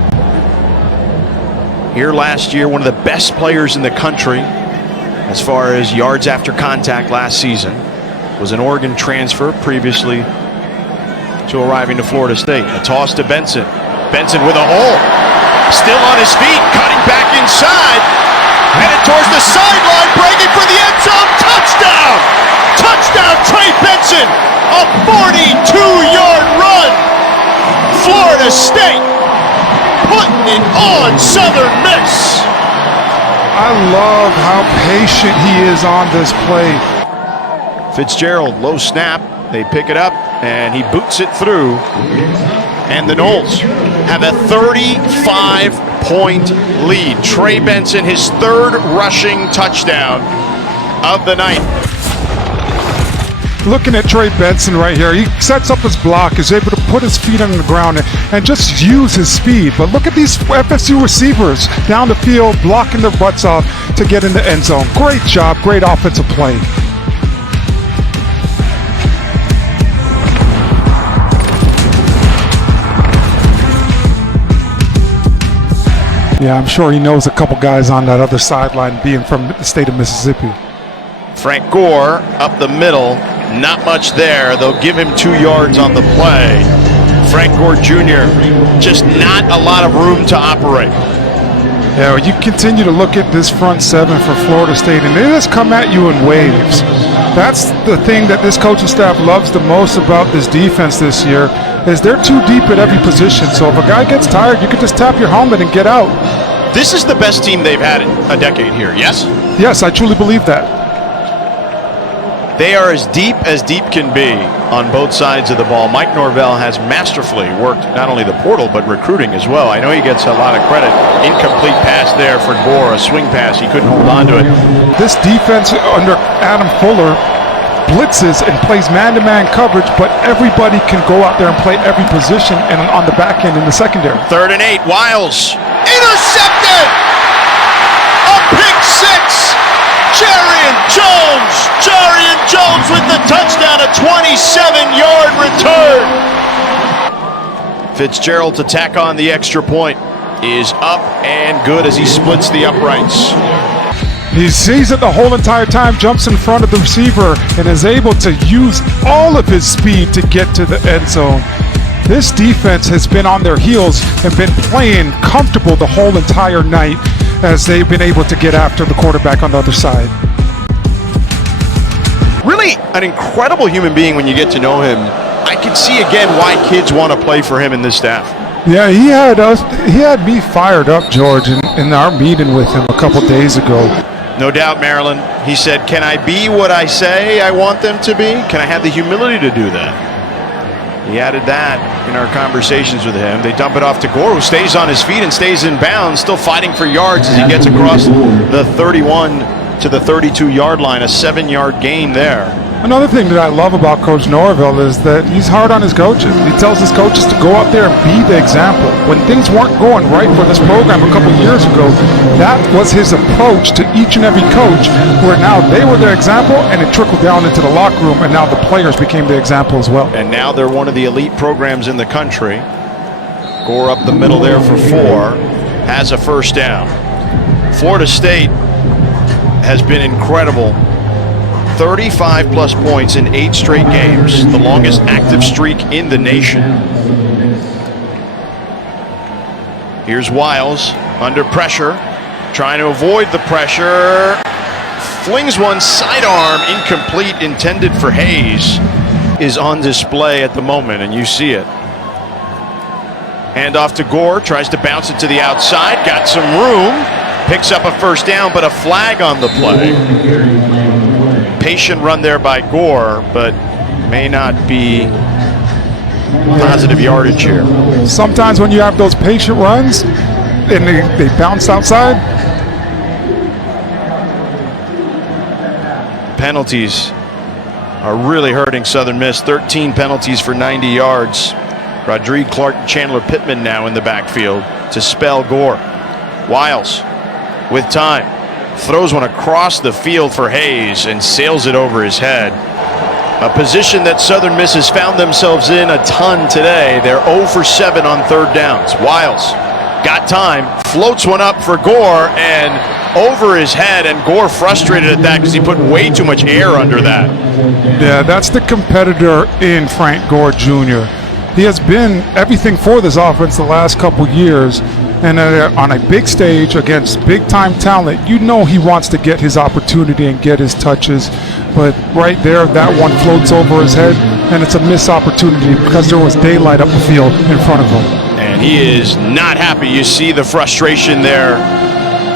here last year, one of the best players in the country as far as yards after contact last season. Was an Oregon transfer previously to arriving to Florida State. A toss to Benson. Benson with a hole. Still on his feet, cutting back inside. Headed towards the sideline, breaking for the end zone. Touchdown! Touchdown, Trey Benson! A 42-yard run! Florida State putting it on Southern Miss. I love how patient he is on this play. Fitzgerald, low snap. They pick it up, and he boots it through. And the Noles have a 35-point lead. Trey Benson, his third rushing touchdown of the night. Looking at Trey Benson right here, he sets up his block, is able to put his feet on the ground and just use his speed. But look at these FSU receivers down the field, blocking their butts off to get in the end zone. Great job, great offensive play. Yeah, I'm sure he knows a couple guys on that other sideline, being from the state of Mississippi. Frank Gore up the middle, not much there. They'll give him 2 yards on the play. Frank Gore Jr., just not a lot of room to operate. Yeah, you continue to look at this front seven for Florida State, and they just come at you in waves. That's the thing that this coaching staff loves the most about this defense this year, is they're too deep at every position. So if a guy gets tired, you can just tap your helmet and get out. This is the best team they've had in a decade here, yes? Yes, I truly believe that. They are as deep can be on both sides of the ball. Mike Norvell has masterfully worked not only the portal, but recruiting as well. I know he gets a lot of credit. Incomplete pass there for Gore, a swing pass. He couldn't hold on to it. This defense under Adam Fuller blitzes and plays man-to-man coverage, but everybody can go out there and play every position and on the back end in the secondary. 3rd and 8, Wiles. Intercepted! A pick six! Jarian Jones with the touchdown, a 27-yard return. Fitzgerald to tack on the extra point is up and good as he splits the uprights. He sees it the whole entire time, jumps in front of the receiver, and is able to use all of his speed to get to the end zone. This defense has been on their heels and been playing comfortable the whole entire night as they've been able to get after the quarterback on the other side. Really an incredible human being when you get to know him. I can see again why kids want to play for him in this staff. Yeah, he had me fired up, George, in our meeting with him a couple days ago. No doubt, Maryland. He said, can I be what I say I want them to be? Can I have the humility to do that? He added that in our conversations with him. They dump it off to Gore, who stays on his feet and stays in bounds, still fighting for yards as he gets across the 31 to the 32-yard line, a 7-yard gain there. Another thing that I love about Coach Norvell is that he's hard on his coaches. He tells his coaches to go out there and be the example. When things weren't going right for this program a couple years ago, that was his approach to each and every coach, where now they were their example and it trickled down into the locker room, and now the players became the example as well. And now they're one of the elite programs in the country. Gore up the middle there for 4, has a first down. Florida State has been incredible. 35-plus points in 8 straight games, the longest active streak in the nation. Here's Wiles under pressure, trying to avoid the pressure. Flings one sidearm, incomplete, intended for Hayes. Is on display at the moment, and you see it. Hand off to Gore, tries to bounce it to the outside, got some room, picks up a first down, but a flag on the play. Patient run there by Gore, but may not be positive yardage here. Sometimes when you have those patient runs and they bounce outside. Penalties are really hurting Southern Miss. 13 penalties for 90 yards. Rodrigue Clark and Chandler Pittman now in the backfield to spell Gore. Wiles with time. Throws one across the field for Hayes and sails it over his head. A position that Southern Miss has found themselves in a ton today. They're 0 for 7 on third downs. Wiles got time, floats one up for Gore, and over his head, and Gore frustrated at that because he put way too much air under that. Yeah, that's the competitor in Frank Gore Jr. He has been everything for this offense the last couple years, and on a big stage against big-time talent, you know he wants to get his opportunity and get his touches. But right there, that one floats over his head, and it's a missed opportunity because there was daylight up the field in front of him. And he is not happy. You see the frustration there.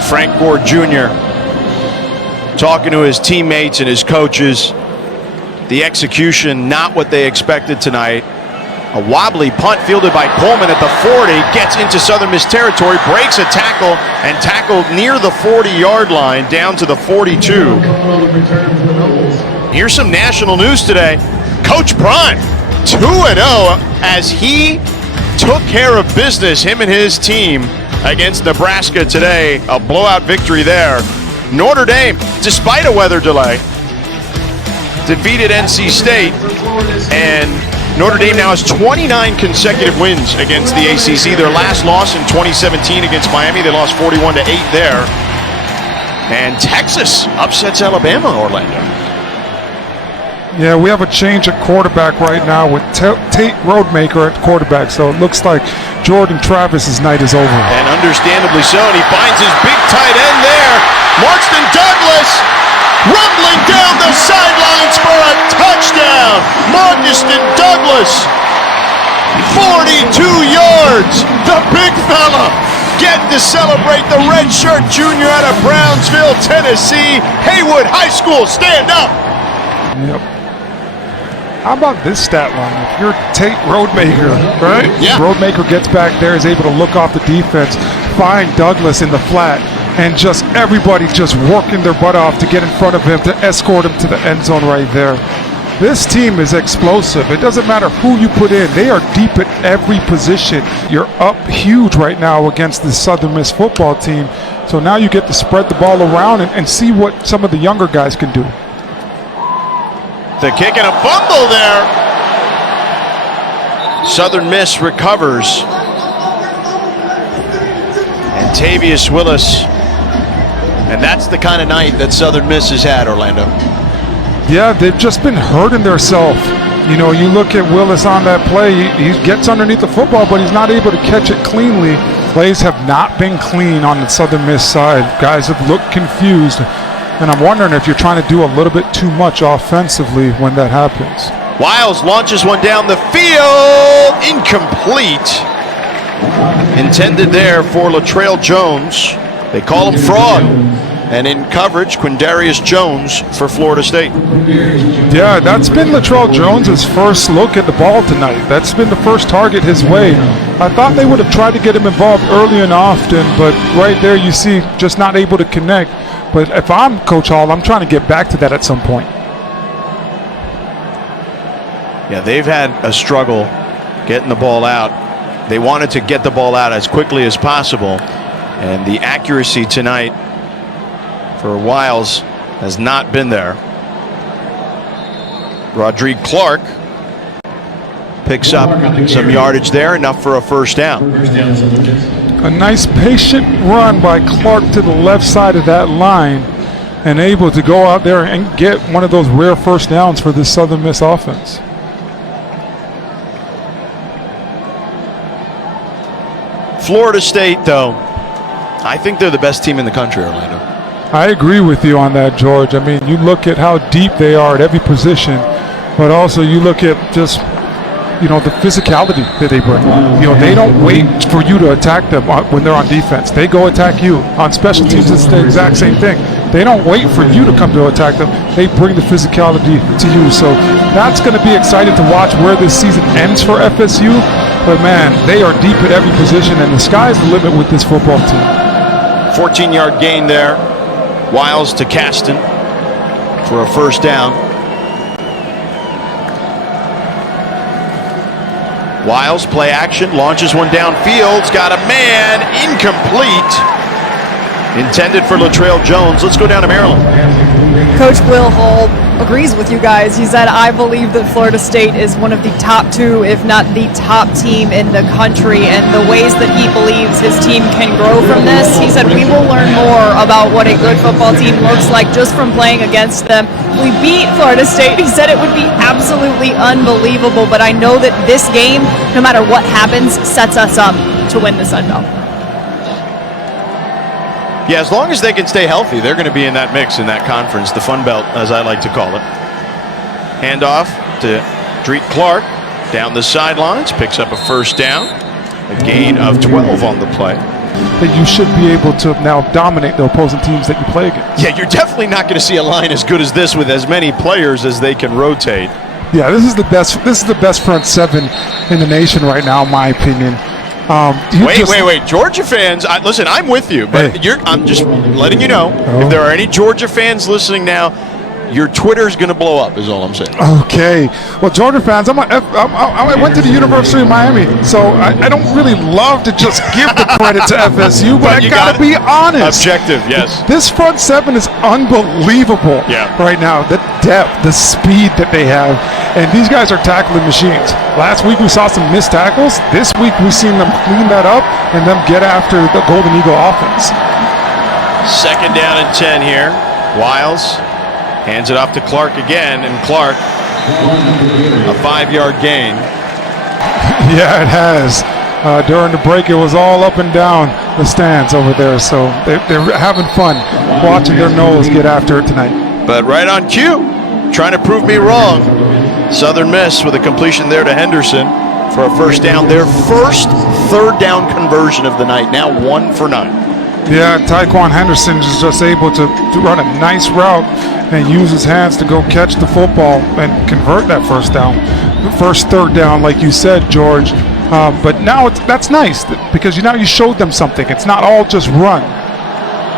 Frank Gore Jr. talking to his teammates and his coaches. The execution, not what they expected tonight. A wobbly punt fielded by Coleman at the 40, gets into Southern Miss territory, breaks a tackle, and tackled near the 40-yard line down to the 42. Here's some national news today. Coach Prime, 2-0 as he took care of business, him and his team, against Nebraska today. A blowout victory there. Notre Dame, despite a weather delay, defeated NC State, and Notre Dame now has 29 consecutive wins against the ACC. Their last loss in 2017 against Miami, they lost 41-8 there. And Texas upsets Alabama, Orlando. Yeah, we have a change at quarterback right now with Tate Rodemaker at quarterback, so it looks like Jordan Travis's night is over. And understandably so, and he finds his big tight end there. Marston Douglas rumbling down the sidelines for a touchdown. Marston Douglas, 42 yards. The big fella getting to celebrate the redshirt junior out of Brownsville, Tennessee. Haywood High School, stand up. Yep. How about this stat line? If you're Tate Rodemaker, right? Yeah. Rodemaker gets back there, is able to look off the defense, find Douglas in the flat, and just everybody just working their butt off to get in front of him, to escort him to the end zone right there. This team is explosive. It doesn't matter who you put in. They are deep at every position. You're up huge right now against the Southern Miss football team. So now you get to spread the ball around and see what some of the younger guys can do. The kick and a fumble there. Southern Miss recovers. And Tavius Willis. And that's the kind of night that Southern Miss has had, Orlando. Yeah, they've just been hurting themselves. You know, you look at Willis on that play, he gets underneath the football, but he's not able to catch it cleanly. Plays have not been clean on the Southern Miss side. Guys have looked confused. And I'm wondering if you're trying to do a little bit too much offensively when that happens. Wiles launches one down the field. Incomplete. Intended there for Latrell Jones. They call him fraud. And in coverage, Quindarius Jones for Florida State. Yeah, that's been Latrell Jones' first look at the ball tonight. That's been the first target his way. I thought they would have tried to get him involved early and often, but right there you see just not able to connect. But if I'm Coach Hall, I'm trying to get back to that at some point. Yeah, they've had a struggle getting the ball out. They wanted to get the ball out as quickly as possible. And the accuracy tonight for Wiles has not been there. Rodrigue Clark picks up some yardage there, enough for a first down. A nice patient run by Clark to the left side of that line and able to go out there and get one of those rare first downs for this Southern Miss offense. Florida State, though, I think they're the best team in the country, Orlando. I agree with you on that, George. I mean, you look at how deep they are at every position, but also you look at just, you know, the physicality that they bring. You know, they don't wait for you to attack them when they're on defense. They go attack you. On special teams, it's the exact same thing. They don't wait for you to come to attack them. They bring the physicality to you. So that's going to be exciting to watch where this season ends for FSU. But, man, they are deep at every position, and the sky's the limit with this football team. 14-yard gain there. Wiles to Caston for a first down. Wiles, play action, launches one downfield, got a man, incomplete. Intended for Latrell Jones. Let's go down to Maryland. Coach Will Hall agrees with you guys. He said, I believe that Florida State is one of the top 2, if not the top team in the country, and the ways that he believes his team can grow from this. He said, we will learn more about what a good football team looks like just from playing against them. We beat Florida State. He said it would be absolutely unbelievable, but I know that this game, no matter what happens, sets us up to win the Sun Belt. Yeah, as long as they can stay healthy, they're going to be in that mix in that conference, the Fun Belt, as I like to call it. Handoff to Dreek Clark down the sidelines, picks up a first down, a gain of 12 on the play. That you should be able to now dominate the opposing teams that you play against. Yeah, you're definitely not going to see a line as good as this with as many players as they can rotate. Yeah, this is the best. This is the best front seven in the nation right now, in my opinion. Wait. Georgia fans, listen, I'm with you, but Hey. I'm just letting you know, if there are any Georgia fans listening now, your Twitter's going to blow up, is all I'm saying. Okay. Well, Georgia fans, I went to the University of Miami, so I don't really love to just give the credit to FSU, but I you got to be honest. Objective, yes. This front seven is unbelievable right now. The depth, the speed that they have, and these guys are tackling machines. Last week we saw some missed tackles. This week we've seen them clean that up and them get after the Golden Eagle offense. Second down and 10 here. Wiles hands it off to Clark again, and Clark, a 5-yard gain. Yeah, it has. During the break, it was all up and down the stands over there, so they're having fun watching their nose get after it tonight. But right on cue, trying to prove me wrong. Southern Miss with a completion there to Henderson for a first down. Their first third down conversion of the night, now 1 for 9. Yeah, Tyquan Henderson is just able to run a nice route and use his hands to go catch the football and convert that first down. First third down, like you said, George. But now that's nice because now you showed them something. It's not all just run.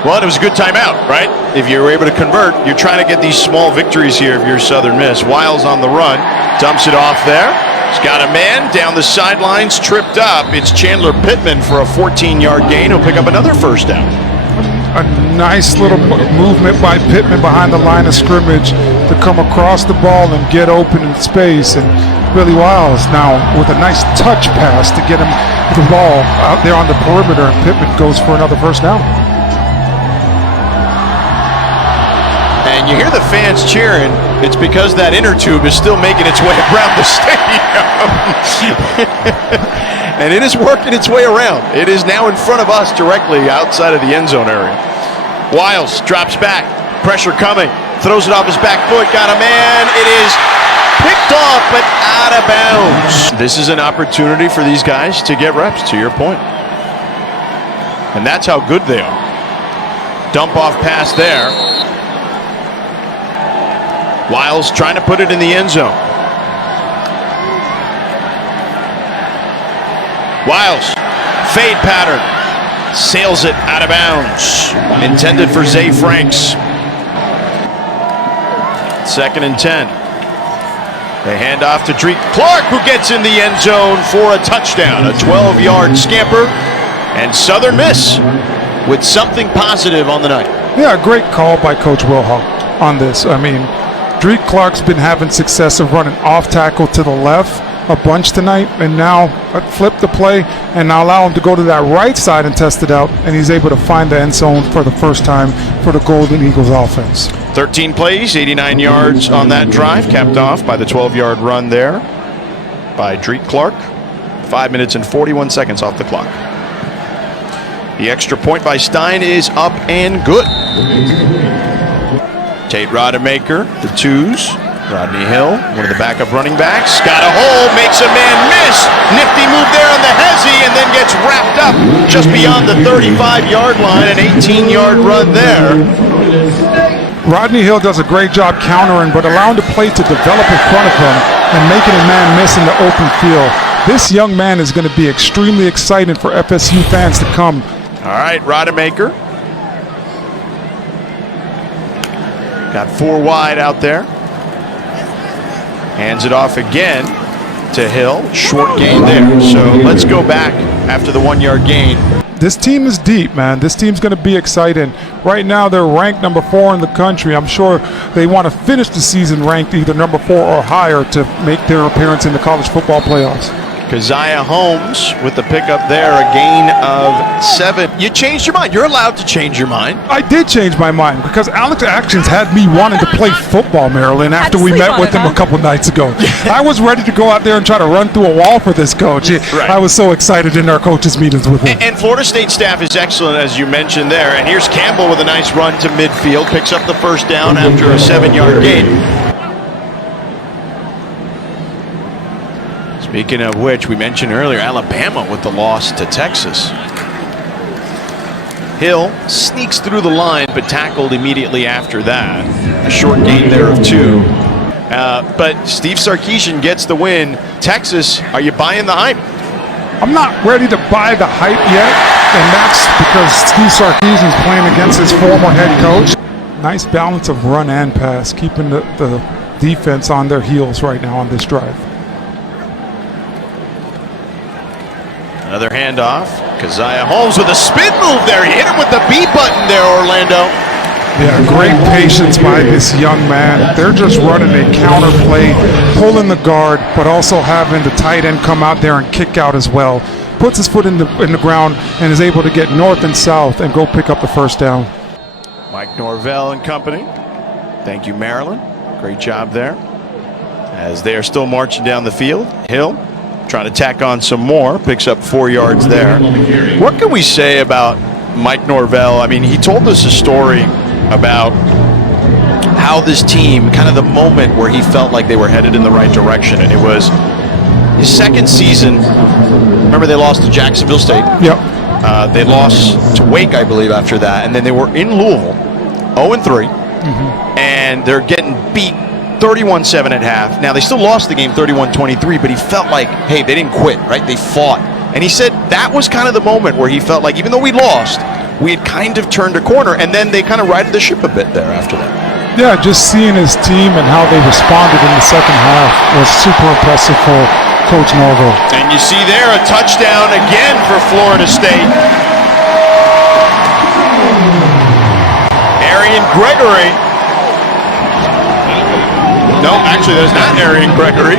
Well, it was a good timeout, right? If you were able to convert, you're trying to get these small victories here if you're Southern Miss. Wiles on the run, dumps it off there. He's got a man down the sidelines, tripped up. It's Chandler Pittman for a 14-yard gain. He'll pick up another first down. A nice little movement by Pittman behind the line of scrimmage to come across the ball and get open in space. And Billy Wiles now with a nice touch pass to get him the ball out there on the perimeter, and Pittman goes for another first down. And you hear the fans cheering. It's because that inner tube is still making its way around the stadium. And it is working its way around. It is now in front of us directly outside of the end zone area. Wiles drops back. Pressure coming. Throws it off his back foot. Got a man. It is picked off but out of bounds. This is an opportunity for these guys to get reps, to your point. And that's how good they are. Dump off pass there. Wiles trying to put it in the end zone. Wiles, fade pattern, sails it out of bounds. Intended for Zay Franks. 2nd and 10. They hand off to Dreek Clark, who gets in the end zone for a touchdown. A 12-yard scamper. And Southern Miss with something positive on the night. Yeah, a great call by Coach Wilhelm on this. I mean, Dreek Clark's been having success of running off tackle to the left a bunch tonight, and now flip the play and now allow him to go to that right side and test it out, and he's able to find the end zone for the first time for the Golden Eagles offense. 13 plays, 89 yards on that drive, capped off by the 12-yard run there by Dreek Clark. 5 minutes and 41 seconds off the clock. The extra point by Stein is up and good. Tate Rodemaker, the twos. Rodney Hill, one of the backup running backs. Got a hole, makes a man miss. Nifty move there on the hezzy and then gets wrapped up just beyond the 35-yard line. An 18-yard run there. Rodney Hill does a great job countering, but allowing the play to develop in front of him and making a man miss in the open field. This young man is going to be extremely exciting for FSU fans to come. All right, Rodemaker. Got 4 wide out there. Hands it off again to Hill. Short gain there. So let's go back after the 1-yard gain. This team is deep, man. This team's going to be exciting. Right now, they're ranked number 4 in the country. I'm sure they want to finish the season ranked either number 4 or higher to make their appearance in the college football playoffs. Keziah Holmes with the pickup there, a gain of 7. You changed your mind. You're allowed to change your mind. I did change my mind because Alex Atkins had me wanting to play football, Maryland, after we met with him a couple nights ago. I was ready to go out there and try to run through a wall for this coach. Right. I was so excited in our coaches' meetings with him. And Florida State staff is excellent, as you mentioned there. And here's Campbell with a nice run to midfield, picks up the first down after a 7-yard gain. Speaking of which, we mentioned earlier, Alabama with the loss to Texas. Hill sneaks through the line, but tackled immediately after that. A short gain there of 2. But Steve Sarkisian gets the win. Texas, are you buying the hype? I'm not ready to buy the hype yet, and that's because Steve Sarkisian is playing against his former head coach. Nice balance of run and pass, keeping the defense on their heels right now on this drive. Another handoff. Keziah Holmes with a spin move there. He hit him with the B button there, Orlando. Yeah, great patience by this young man. They're just running a counter play, pulling the guard, but also having the tight end come out there and kick out as well. Puts his foot in the ground and is able to get north and south and go pick up the first down. Mike Norvell and company. Thank you, Maryland. Great job there. As they are still marching down the field. Hill trying to tack on some more, picks up 4 yards there. What can we say about Mike Norvell? I mean, he told us a story about how this team, kind of the moment where he felt like they were headed in the right direction, and it was his second season. Remember, they lost to Jacksonville State. Yep. They lost to Wake, I believe, after that, and then they were in Louisville, 0-3, and they're getting beat 31-7 at half. Now, they still lost the game 31-23, but he felt like, hey, they didn't quit, right? They fought. And he said that was kind of the moment where he felt like, even though we lost, we had kind of turned a corner, and then they kind of righted the ship a bit there after that. Yeah, just seeing his team and how they responded in the second half was super impressive for Coach Norvell. And you see there a touchdown again for Florida State. Arian Gregory. No, actually, there's not Arian Gregory.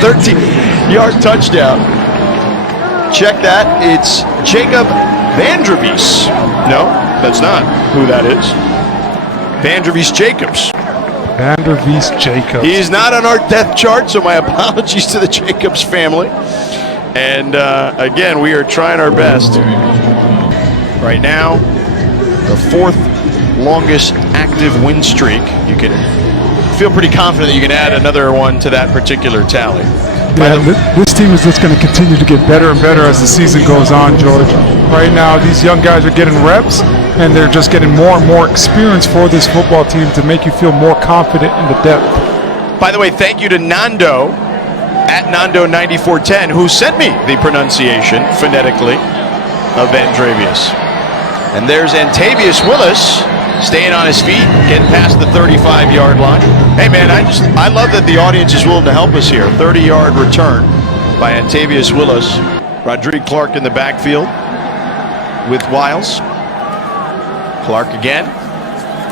13-yard touchdown. Check that. It's Jacob Vandervees. No, that's not who that is. Vandervees Jacobs. Vandervees Jacobs. He's not on our depth chart, so my apologies to the Jacobs family. And again, we are trying our best. Right now, the 4th longest active win streak. You can feel pretty confident that you can add another one to that particular tally. Yeah, this team is just going to continue to get better and better as the season goes on, George. Right now, these young guys are getting reps, and they're just getting more and more experience for this football team to make you feel more confident in the depth. By the way, thank you to Nando, at Nando9410, who sent me the pronunciation, phonetically, of Vandravius. And there's Antavius Willis, staying on his feet, getting past the 35-yard line. Hey, man, I love that the audience is willing to help us here. 30-yard return by Antavius Willis. Rodrigue Clark in the backfield with Wiles. Clark again,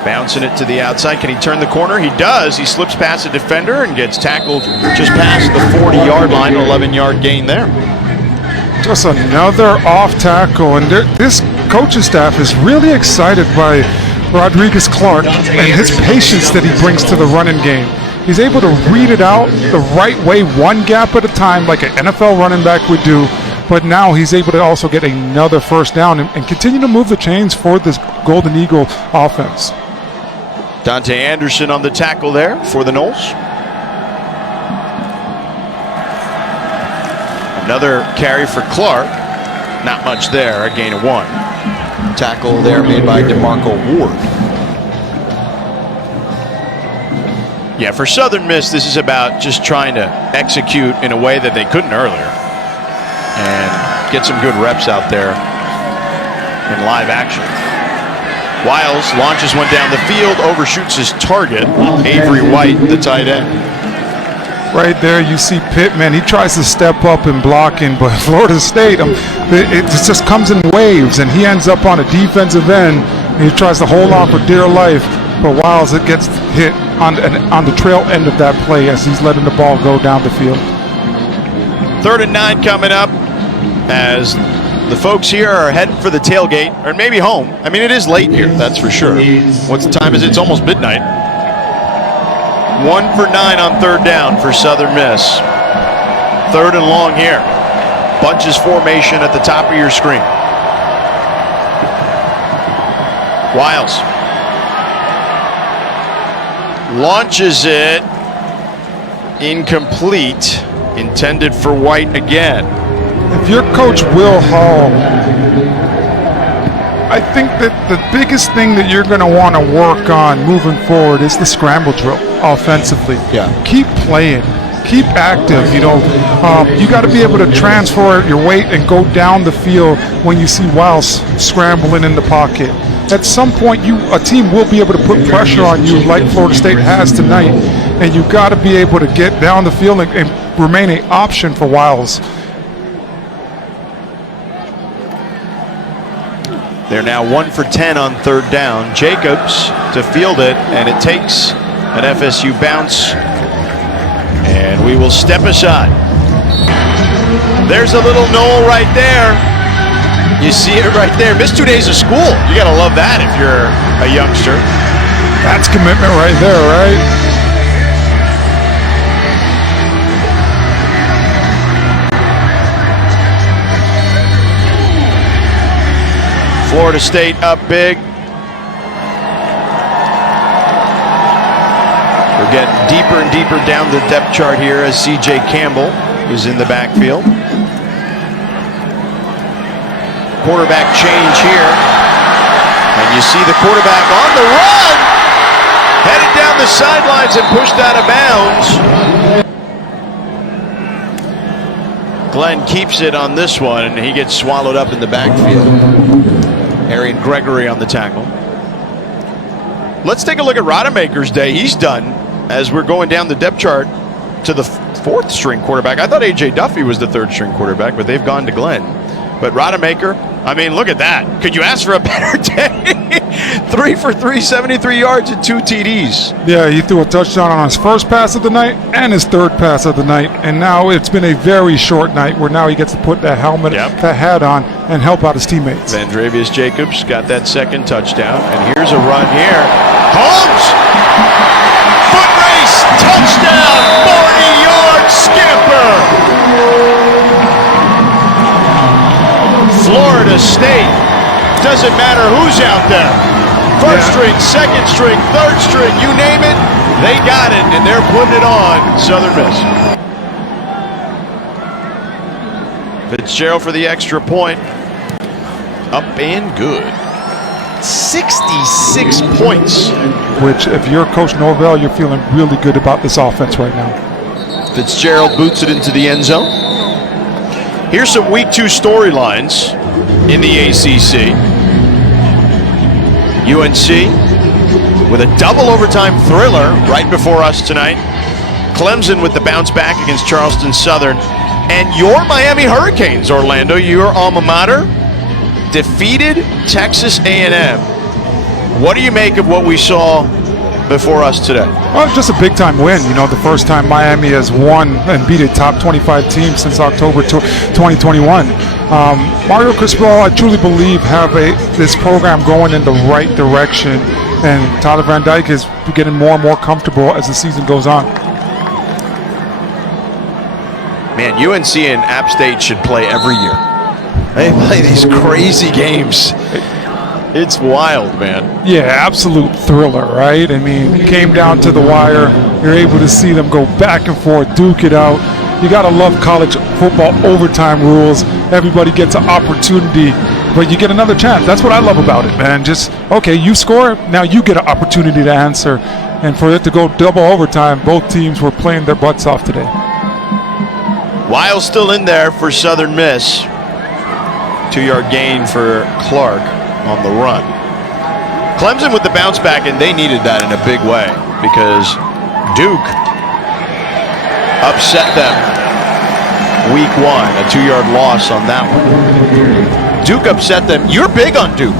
bouncing it to the outside. Can he turn the corner? He does. He slips past a defender and gets tackled just past the 40-yard line. 11-yard gain there. Just another off tackle, and this coaching staff is really excited by Rodriguez Clark and his patience that he brings to the running game. He's able to read it out the right way, one gap at a time, like an NFL running back would do, but now he's able to also get another first down and continue to move the chains for this Golden Eagle offense. Dante Anderson on the tackle there for the Noles. Another carry for Clark. Not much there, a gain of 1. Tackle there made by DeMarco Ward. Yeah, for Southern Miss, this is about just trying to execute in a way that they couldn't earlier and get some good reps out there in live action. Wiles launches one down the field, overshoots his target, Avery White, the tight end. Right there, you see Pittman. He tries to step up in blocking, but Florida State, it just comes in waves, and he ends up on a defensive end. And he tries to hold on for dear life, but Wiles, it gets hit on the trail end of that play as he's letting the ball go down the field. 3rd and 9 coming up as the folks here are heading for the tailgate, or maybe home. I mean, it is late here, that's for sure. What time is it? It's almost midnight. 1 for 9 on 3rd down for Southern Miss. 3rd and long here. Bunches formation at the top of your screen. Wiles launches it. Incomplete. Intended for White again. If you're Coach Will Hall, I think that the biggest thing that you're going to want to work on moving forward is the scramble drill offensively. Yeah. Keep playing. Keep active. You got to be able to transfer your weight and go down the field when you see Wiles scrambling in the pocket. At some point, a team will be able to put pressure on you like Florida State has tonight, and you got to be able to get down the field and remain an option for Wiles. They're now 1 for 10 on 3rd down. Jacobs to field it, and it takes an FSU bounce, and we will step aside. There's a little knoll right there. You see it right there. Missed 2 days of school. You got to love that if you're a youngster. That's commitment right there, right? Florida State up big. We're getting deeper and deeper down the depth chart here as C.J. Campbell is in the backfield. Quarterback change here. And you see the quarterback on the run. Headed down the sidelines and pushed out of bounds. Glenn keeps it on this one, and he gets swallowed up in the backfield. Arian Gregory on the tackle. Let's take a look at Rodemaker's day. He's done as we're going down the depth chart to the 4th string quarterback. I thought A.J. Duffy was the 3rd string quarterback, but they've gone to Glenn. But Rodemaker, I mean, look at that. Could you ask for a better day? 3 for 3, 73 yards and 2 TDs. Yeah, he threw a touchdown on his first pass of the night and his 3rd pass of the night. And now it's been a very short night where now he gets to put that helmet, that hat on, and help out his teammates. Vandrevius Jacobs got that 2nd touchdown. And here's a run here. Holmes! Foot race! Touchdown! 40-yard scamper! Florida State. Doesn't matter who's out there. 1st string, 2nd string, 3rd string, you name it, they got it, and they're putting it on Southern Miss. Fitzgerald for the extra point. Up and good. 66 points. Which, if you're Coach Norvell, you're feeling really good about this offense right now. Fitzgerald boots it into the end zone. Here's some week 2 storylines in the ACC. UNC with a double overtime thriller right before us tonight. Clemson with the bounce back against Charleston Southern. And your Miami Hurricanes, Orlando, your alma mater, defeated Texas A&M. What do you make of what we saw before us today? Well, just a big-time win. The first time Miami has won and beat a top 25 team since October 2021. Mario Cristobal, I truly believe, have this program going in the right direction, and Tyler Van Dyke is getting more and more comfortable as the season goes on. Man, UNC and App State should play every year. They play these crazy games. It's wild, man. Yeah, absolute thriller, right? I mean, it came down to the wire. You're able to see them go back and forth, duke it out. You got to love college football overtime rules. Everybody gets an opportunity, but you get another chance. That's what I love about it, man. Just, okay, you score, now you get an opportunity to answer. And for it to go double overtime, both teams were playing their butts off today. Wiles still in there for Southern Miss. 2-yard gain for Clark on the run. Clemson with the bounce back, and they needed that in a big way because Duke upset them week 1, a 2-yard loss on that one. Duke upset them. You're big on Duke.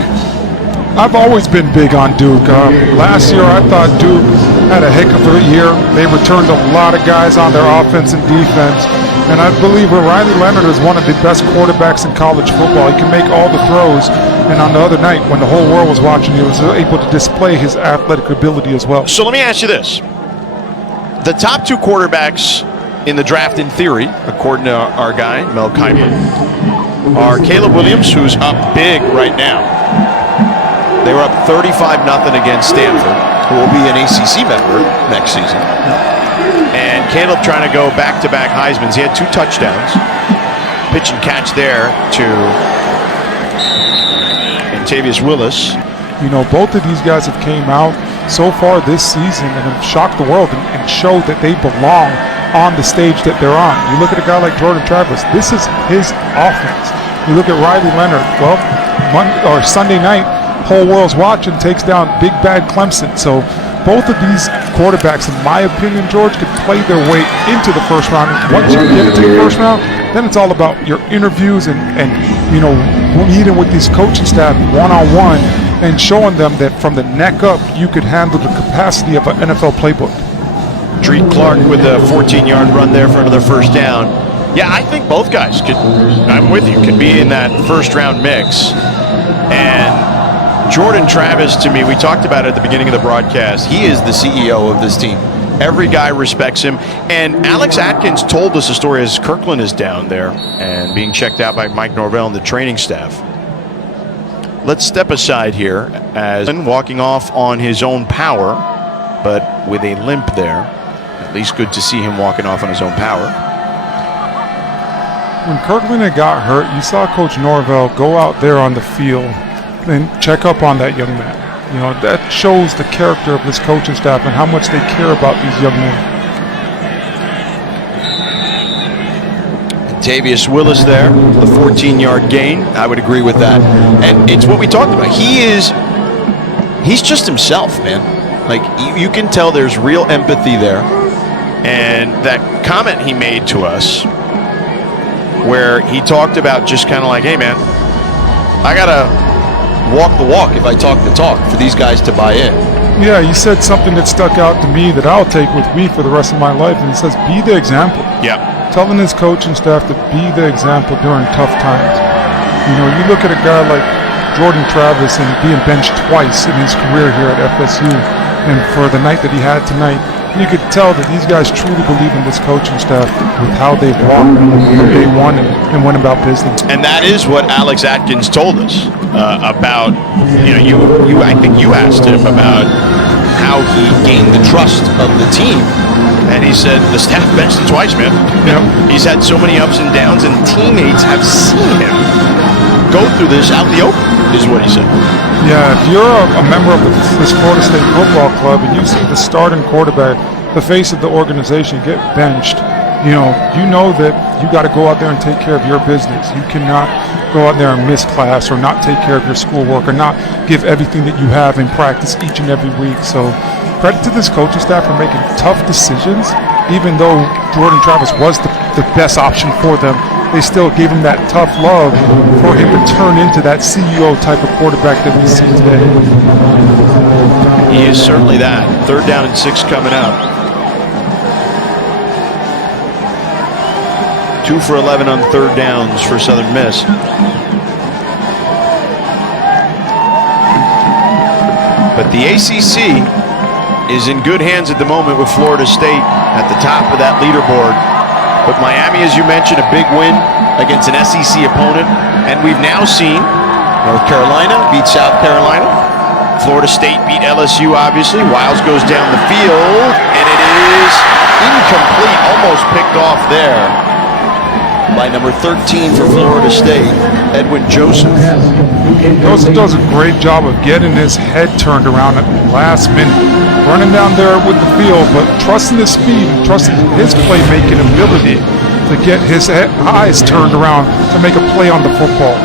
I've always been big on Duke. Last year, I thought Duke had a heck of a year. They returned a lot of guys on their offense and defense. And I believe Riley Leonard is one of the best quarterbacks in college football. He can make all the throws. And on the other night, when the whole world was watching, he was able to display his athletic ability as well. So let me ask you this. The top 2 quarterbacks in the draft, in theory, according to our guy, Mel Kiper, are Caleb Williams, who's up big right now. They were up 35-0 against Stanford, who will be an ACC member next season. And Caleb trying to go back-to-back Heismans. He had 2 touchdowns. Pitch and catch there to Antavius Willis. You know, both of these guys have came out so far this season and have shocked the world and showed that they belong on the stage that they're on. You look at a guy like Jordan Travis, this is his offense. You look at Riley Leonard, well, Sunday night, whole world's watching, takes down big bad Clemson. So both of these quarterbacks, in my opinion, George, could play their way into the first round. And once you get into the first round, then it's all about your interviews and you know, meeting with these coaching staff one-on-one and showing them that from the neck up, you could handle the capacity of an NFL playbook. Dreed Clark with a 14-yard run there for another first down. Yeah, I think both guys could, I'm with you, could be in that first-round mix. And Jordan Travis, to me, we talked about it at the beginning of the broadcast, he is the CEO of this team. Every guy respects him. And Alex Atkins told us a story as Kirkland is down there and being checked out by Mike Norvell and the training staff. Let's step aside here as walking off on his own power, but with a limp there. At least good to see him walking off on his own power. When Kirkland had got hurt, you saw Coach Norvell go out there on the field and check up on that young man. You know, that shows the character of this coaching staff and how much they care about these young men. Antavius Willis there, the 14-yard gain. I would agree with that. And it's what we talked about. He's just himself, man. Like, you can tell there's real empathy there. And that comment he made to us where he talked about just kind of like, hey, man, I got to walk the walk if I talk the talk for these guys to buy in. Yeah, he said something that stuck out to me that I'll take with me for the rest of my life, and he says, be the example. Yeah. Telling his coaching staff to be the example during tough times. You know, you look at a guy like Jordan Travis and being benched twice in his career here at FSU, and for the night that he had tonight, you could tell that these guys truly believe in this coaching staff with how they've walked from day one and went about business. And that is what Alex Atkins told us about, you know, I think you asked him about how he gained the trust of the team. And he said the staff benched him twice, man. Yep. He's had so many ups and downs, and teammates have seen him go through this out in the open, is what he said. Yeah, if you're a member of this Florida State football club and you see the starting quarterback, the face of the organization, get benched, you know that you got to go out there and take care of your business. You cannot go out there and miss class or not take care of your schoolwork or not give everything that you have in practice each and every week. So credit to this coaching staff for making tough decisions. Even though Jordan Travis was the best option for them, they still gave him that tough love for him to turn into that CEO type of quarterback that we see today. He is certainly that. 3rd down and 6 coming up. 2 for 11 on 3rd downs for Southern Miss. But the ACC is in good hands at the moment with Florida State at the top of that leaderboard. But Miami, as you mentioned, a big win against an SEC opponent. And we've now seen North Carolina beat South Carolina. Florida State beat LSU, obviously. Wiles goes down the field, and it is incomplete, almost picked off there by number 13 for Florida State, Edwin Joseph. Joseph does a great job of getting his head turned around at the last minute. Running down there with the field, but trusting his speed and trusting his playmaking ability to get his eyes turned around to make a play on the football.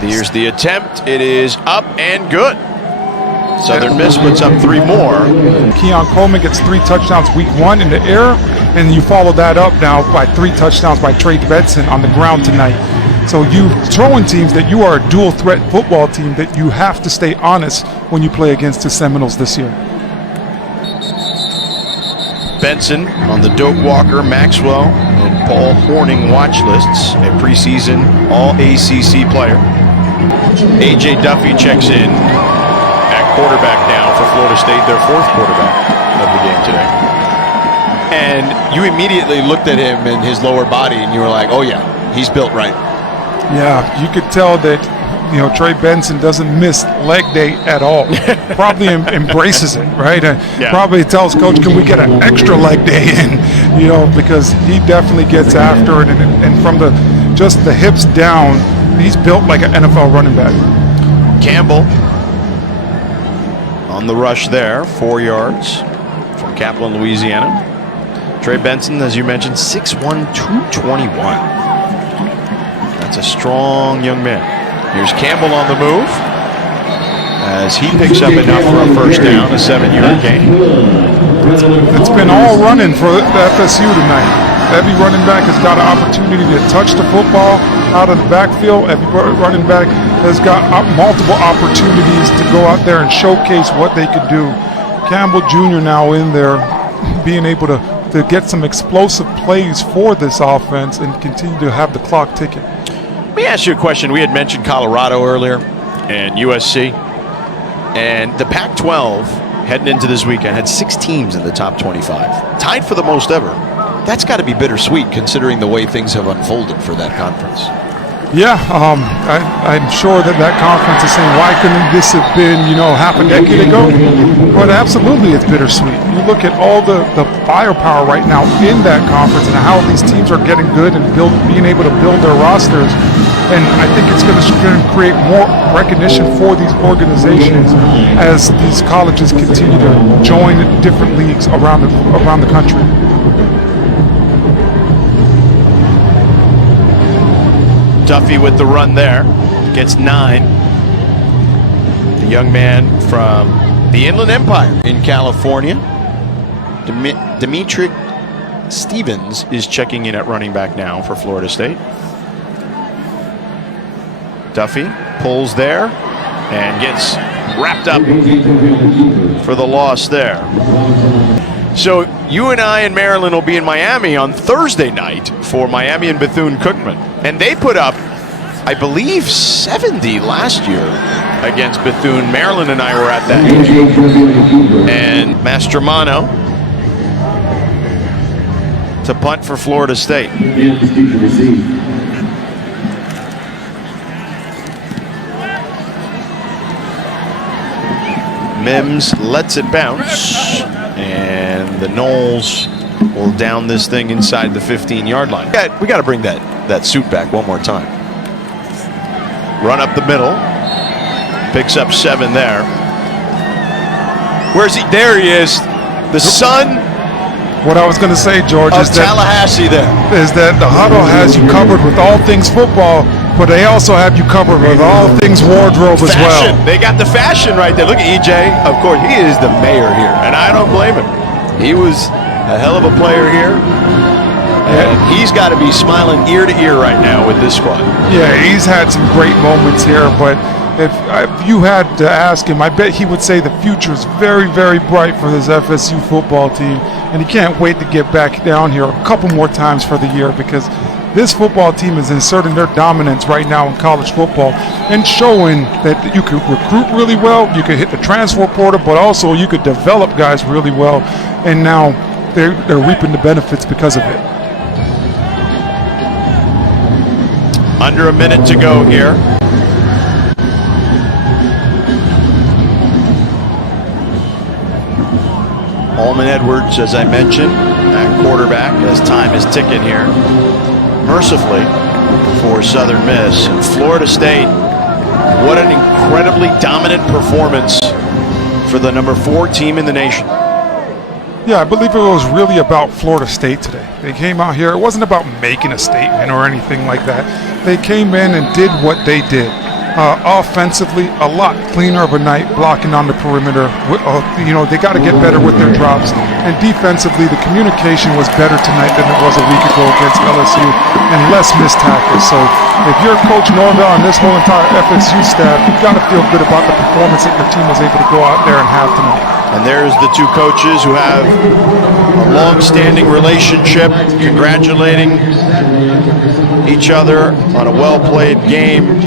Here's the attempt. It is up and good. Southern Miss puts up 3 more. Keon Coleman gets 3 touchdowns week 1 in the air, and you follow that up now by 3 touchdowns by Trey Benson on the ground tonight. So you throwing teams that you are a dual threat football team that you have to stay honest when you play against the Seminoles this year. Benson on the Doak Walker, Maxwell, and Paul Horning watch lists, a preseason All-ACC player. A.J. Duffy checks in at quarterback now for Florida State, their 4th quarterback of the game today. And you immediately looked at him and his lower body and you were like, oh yeah, he's built right. Yeah, you could tell that, Trey Benson doesn't miss leg day at all. Probably embraces it, right? Probably tells coach, can we get an extra leg day in? Because he definitely gets after it. And from the hips down, he's built like an NFL running back. Campbell on the rush there, 4 yards from Kaplan, Louisiana. Trey Benson, as you mentioned, 6'1", 221. That's a strong young man. Here's Campbell on the move as he picks up enough for a first down, a 7-yard gain. It's been all running for FSU tonight. Every running back has got an opportunity to touch the football out of the backfield. Every running back has got multiple opportunities to go out there and showcase what they could do. Campbell Jr. now in there being able to get some explosive plays for this offense and continue to have the clock ticking. Let me ask you a question. We had mentioned Colorado earlier and USC. And the Pac-12 heading into this weekend had 6 teams in the top 25. Tied for the most ever. That's got to be bittersweet considering the way things have unfolded for that conference. Yeah, I'm sure that conference is saying, why couldn't this have been, half a decade ago? But absolutely, it's bittersweet. You look at all the firepower right now in that conference and how these teams are getting good and being able to build their rosters. And I think it's going to create more recognition for these organizations as these colleges continue to join different leagues around the country. Duffy with the run there, gets 9. The young man from the Inland Empire in California, Dimitri Stevens, is checking in at running back now for Florida State. Duffy pulls there and gets wrapped up for the loss there. So you and I and Maryland will be in Miami on Thursday night for Miami and Bethune-Cookman. And they put up, I believe, 70 last year against Bethune. Maryland and I were at that game. And Mastromano to punt for Florida State. Mims lets it bounce, and the Noles will down this thing inside the 15-yard line. We got to bring that suit back one more time. Run up the middle, picks up 7 there. Where's he? There he is. The son. What I was going to say, George, is Tallahassee that the huddle has you covered with all things football, but they also have you covered with all things wardrobe as well. They got the fashion right there. Look at EJ. Of course, he is the mayor here, and I don't blame him. He was a hell of a player here, and he's got to be smiling ear to ear right now with this squad. Yeah, he's had some great moments here, but if you had to ask him, I bet he would say the future is very, very bright for this FSU football team, and he can't wait to get back down here a couple more times for the year because this football team is inserting their dominance right now in college football and showing that you can recruit really well, you can hit the transfer portal, but also you could develop guys really well, and now they're reaping the benefits because of it. Under a minute to go here. Allman Edwards, as I mentioned, at quarterback as time is ticking here. Mercifully for Southern Miss. Florida State, what an incredibly dominant performance for the number 4 team in the nation. Yeah, I believe it was really about Florida State today. They came out here. It wasn't about making a statement or anything like that. They came in and did what they did. Offensively, a lot cleaner of a night blocking on the perimeter. They got to get better with their drops. And defensively, the communication was better tonight than it was a week ago against LSU, and less missed tackles. So if you're Coach Norvell and this whole entire FSU staff, you've got to feel good about the performance that your team was able to go out there and have tonight. And there's the two coaches who have a long-standing relationship, congratulating each other on a well-played game.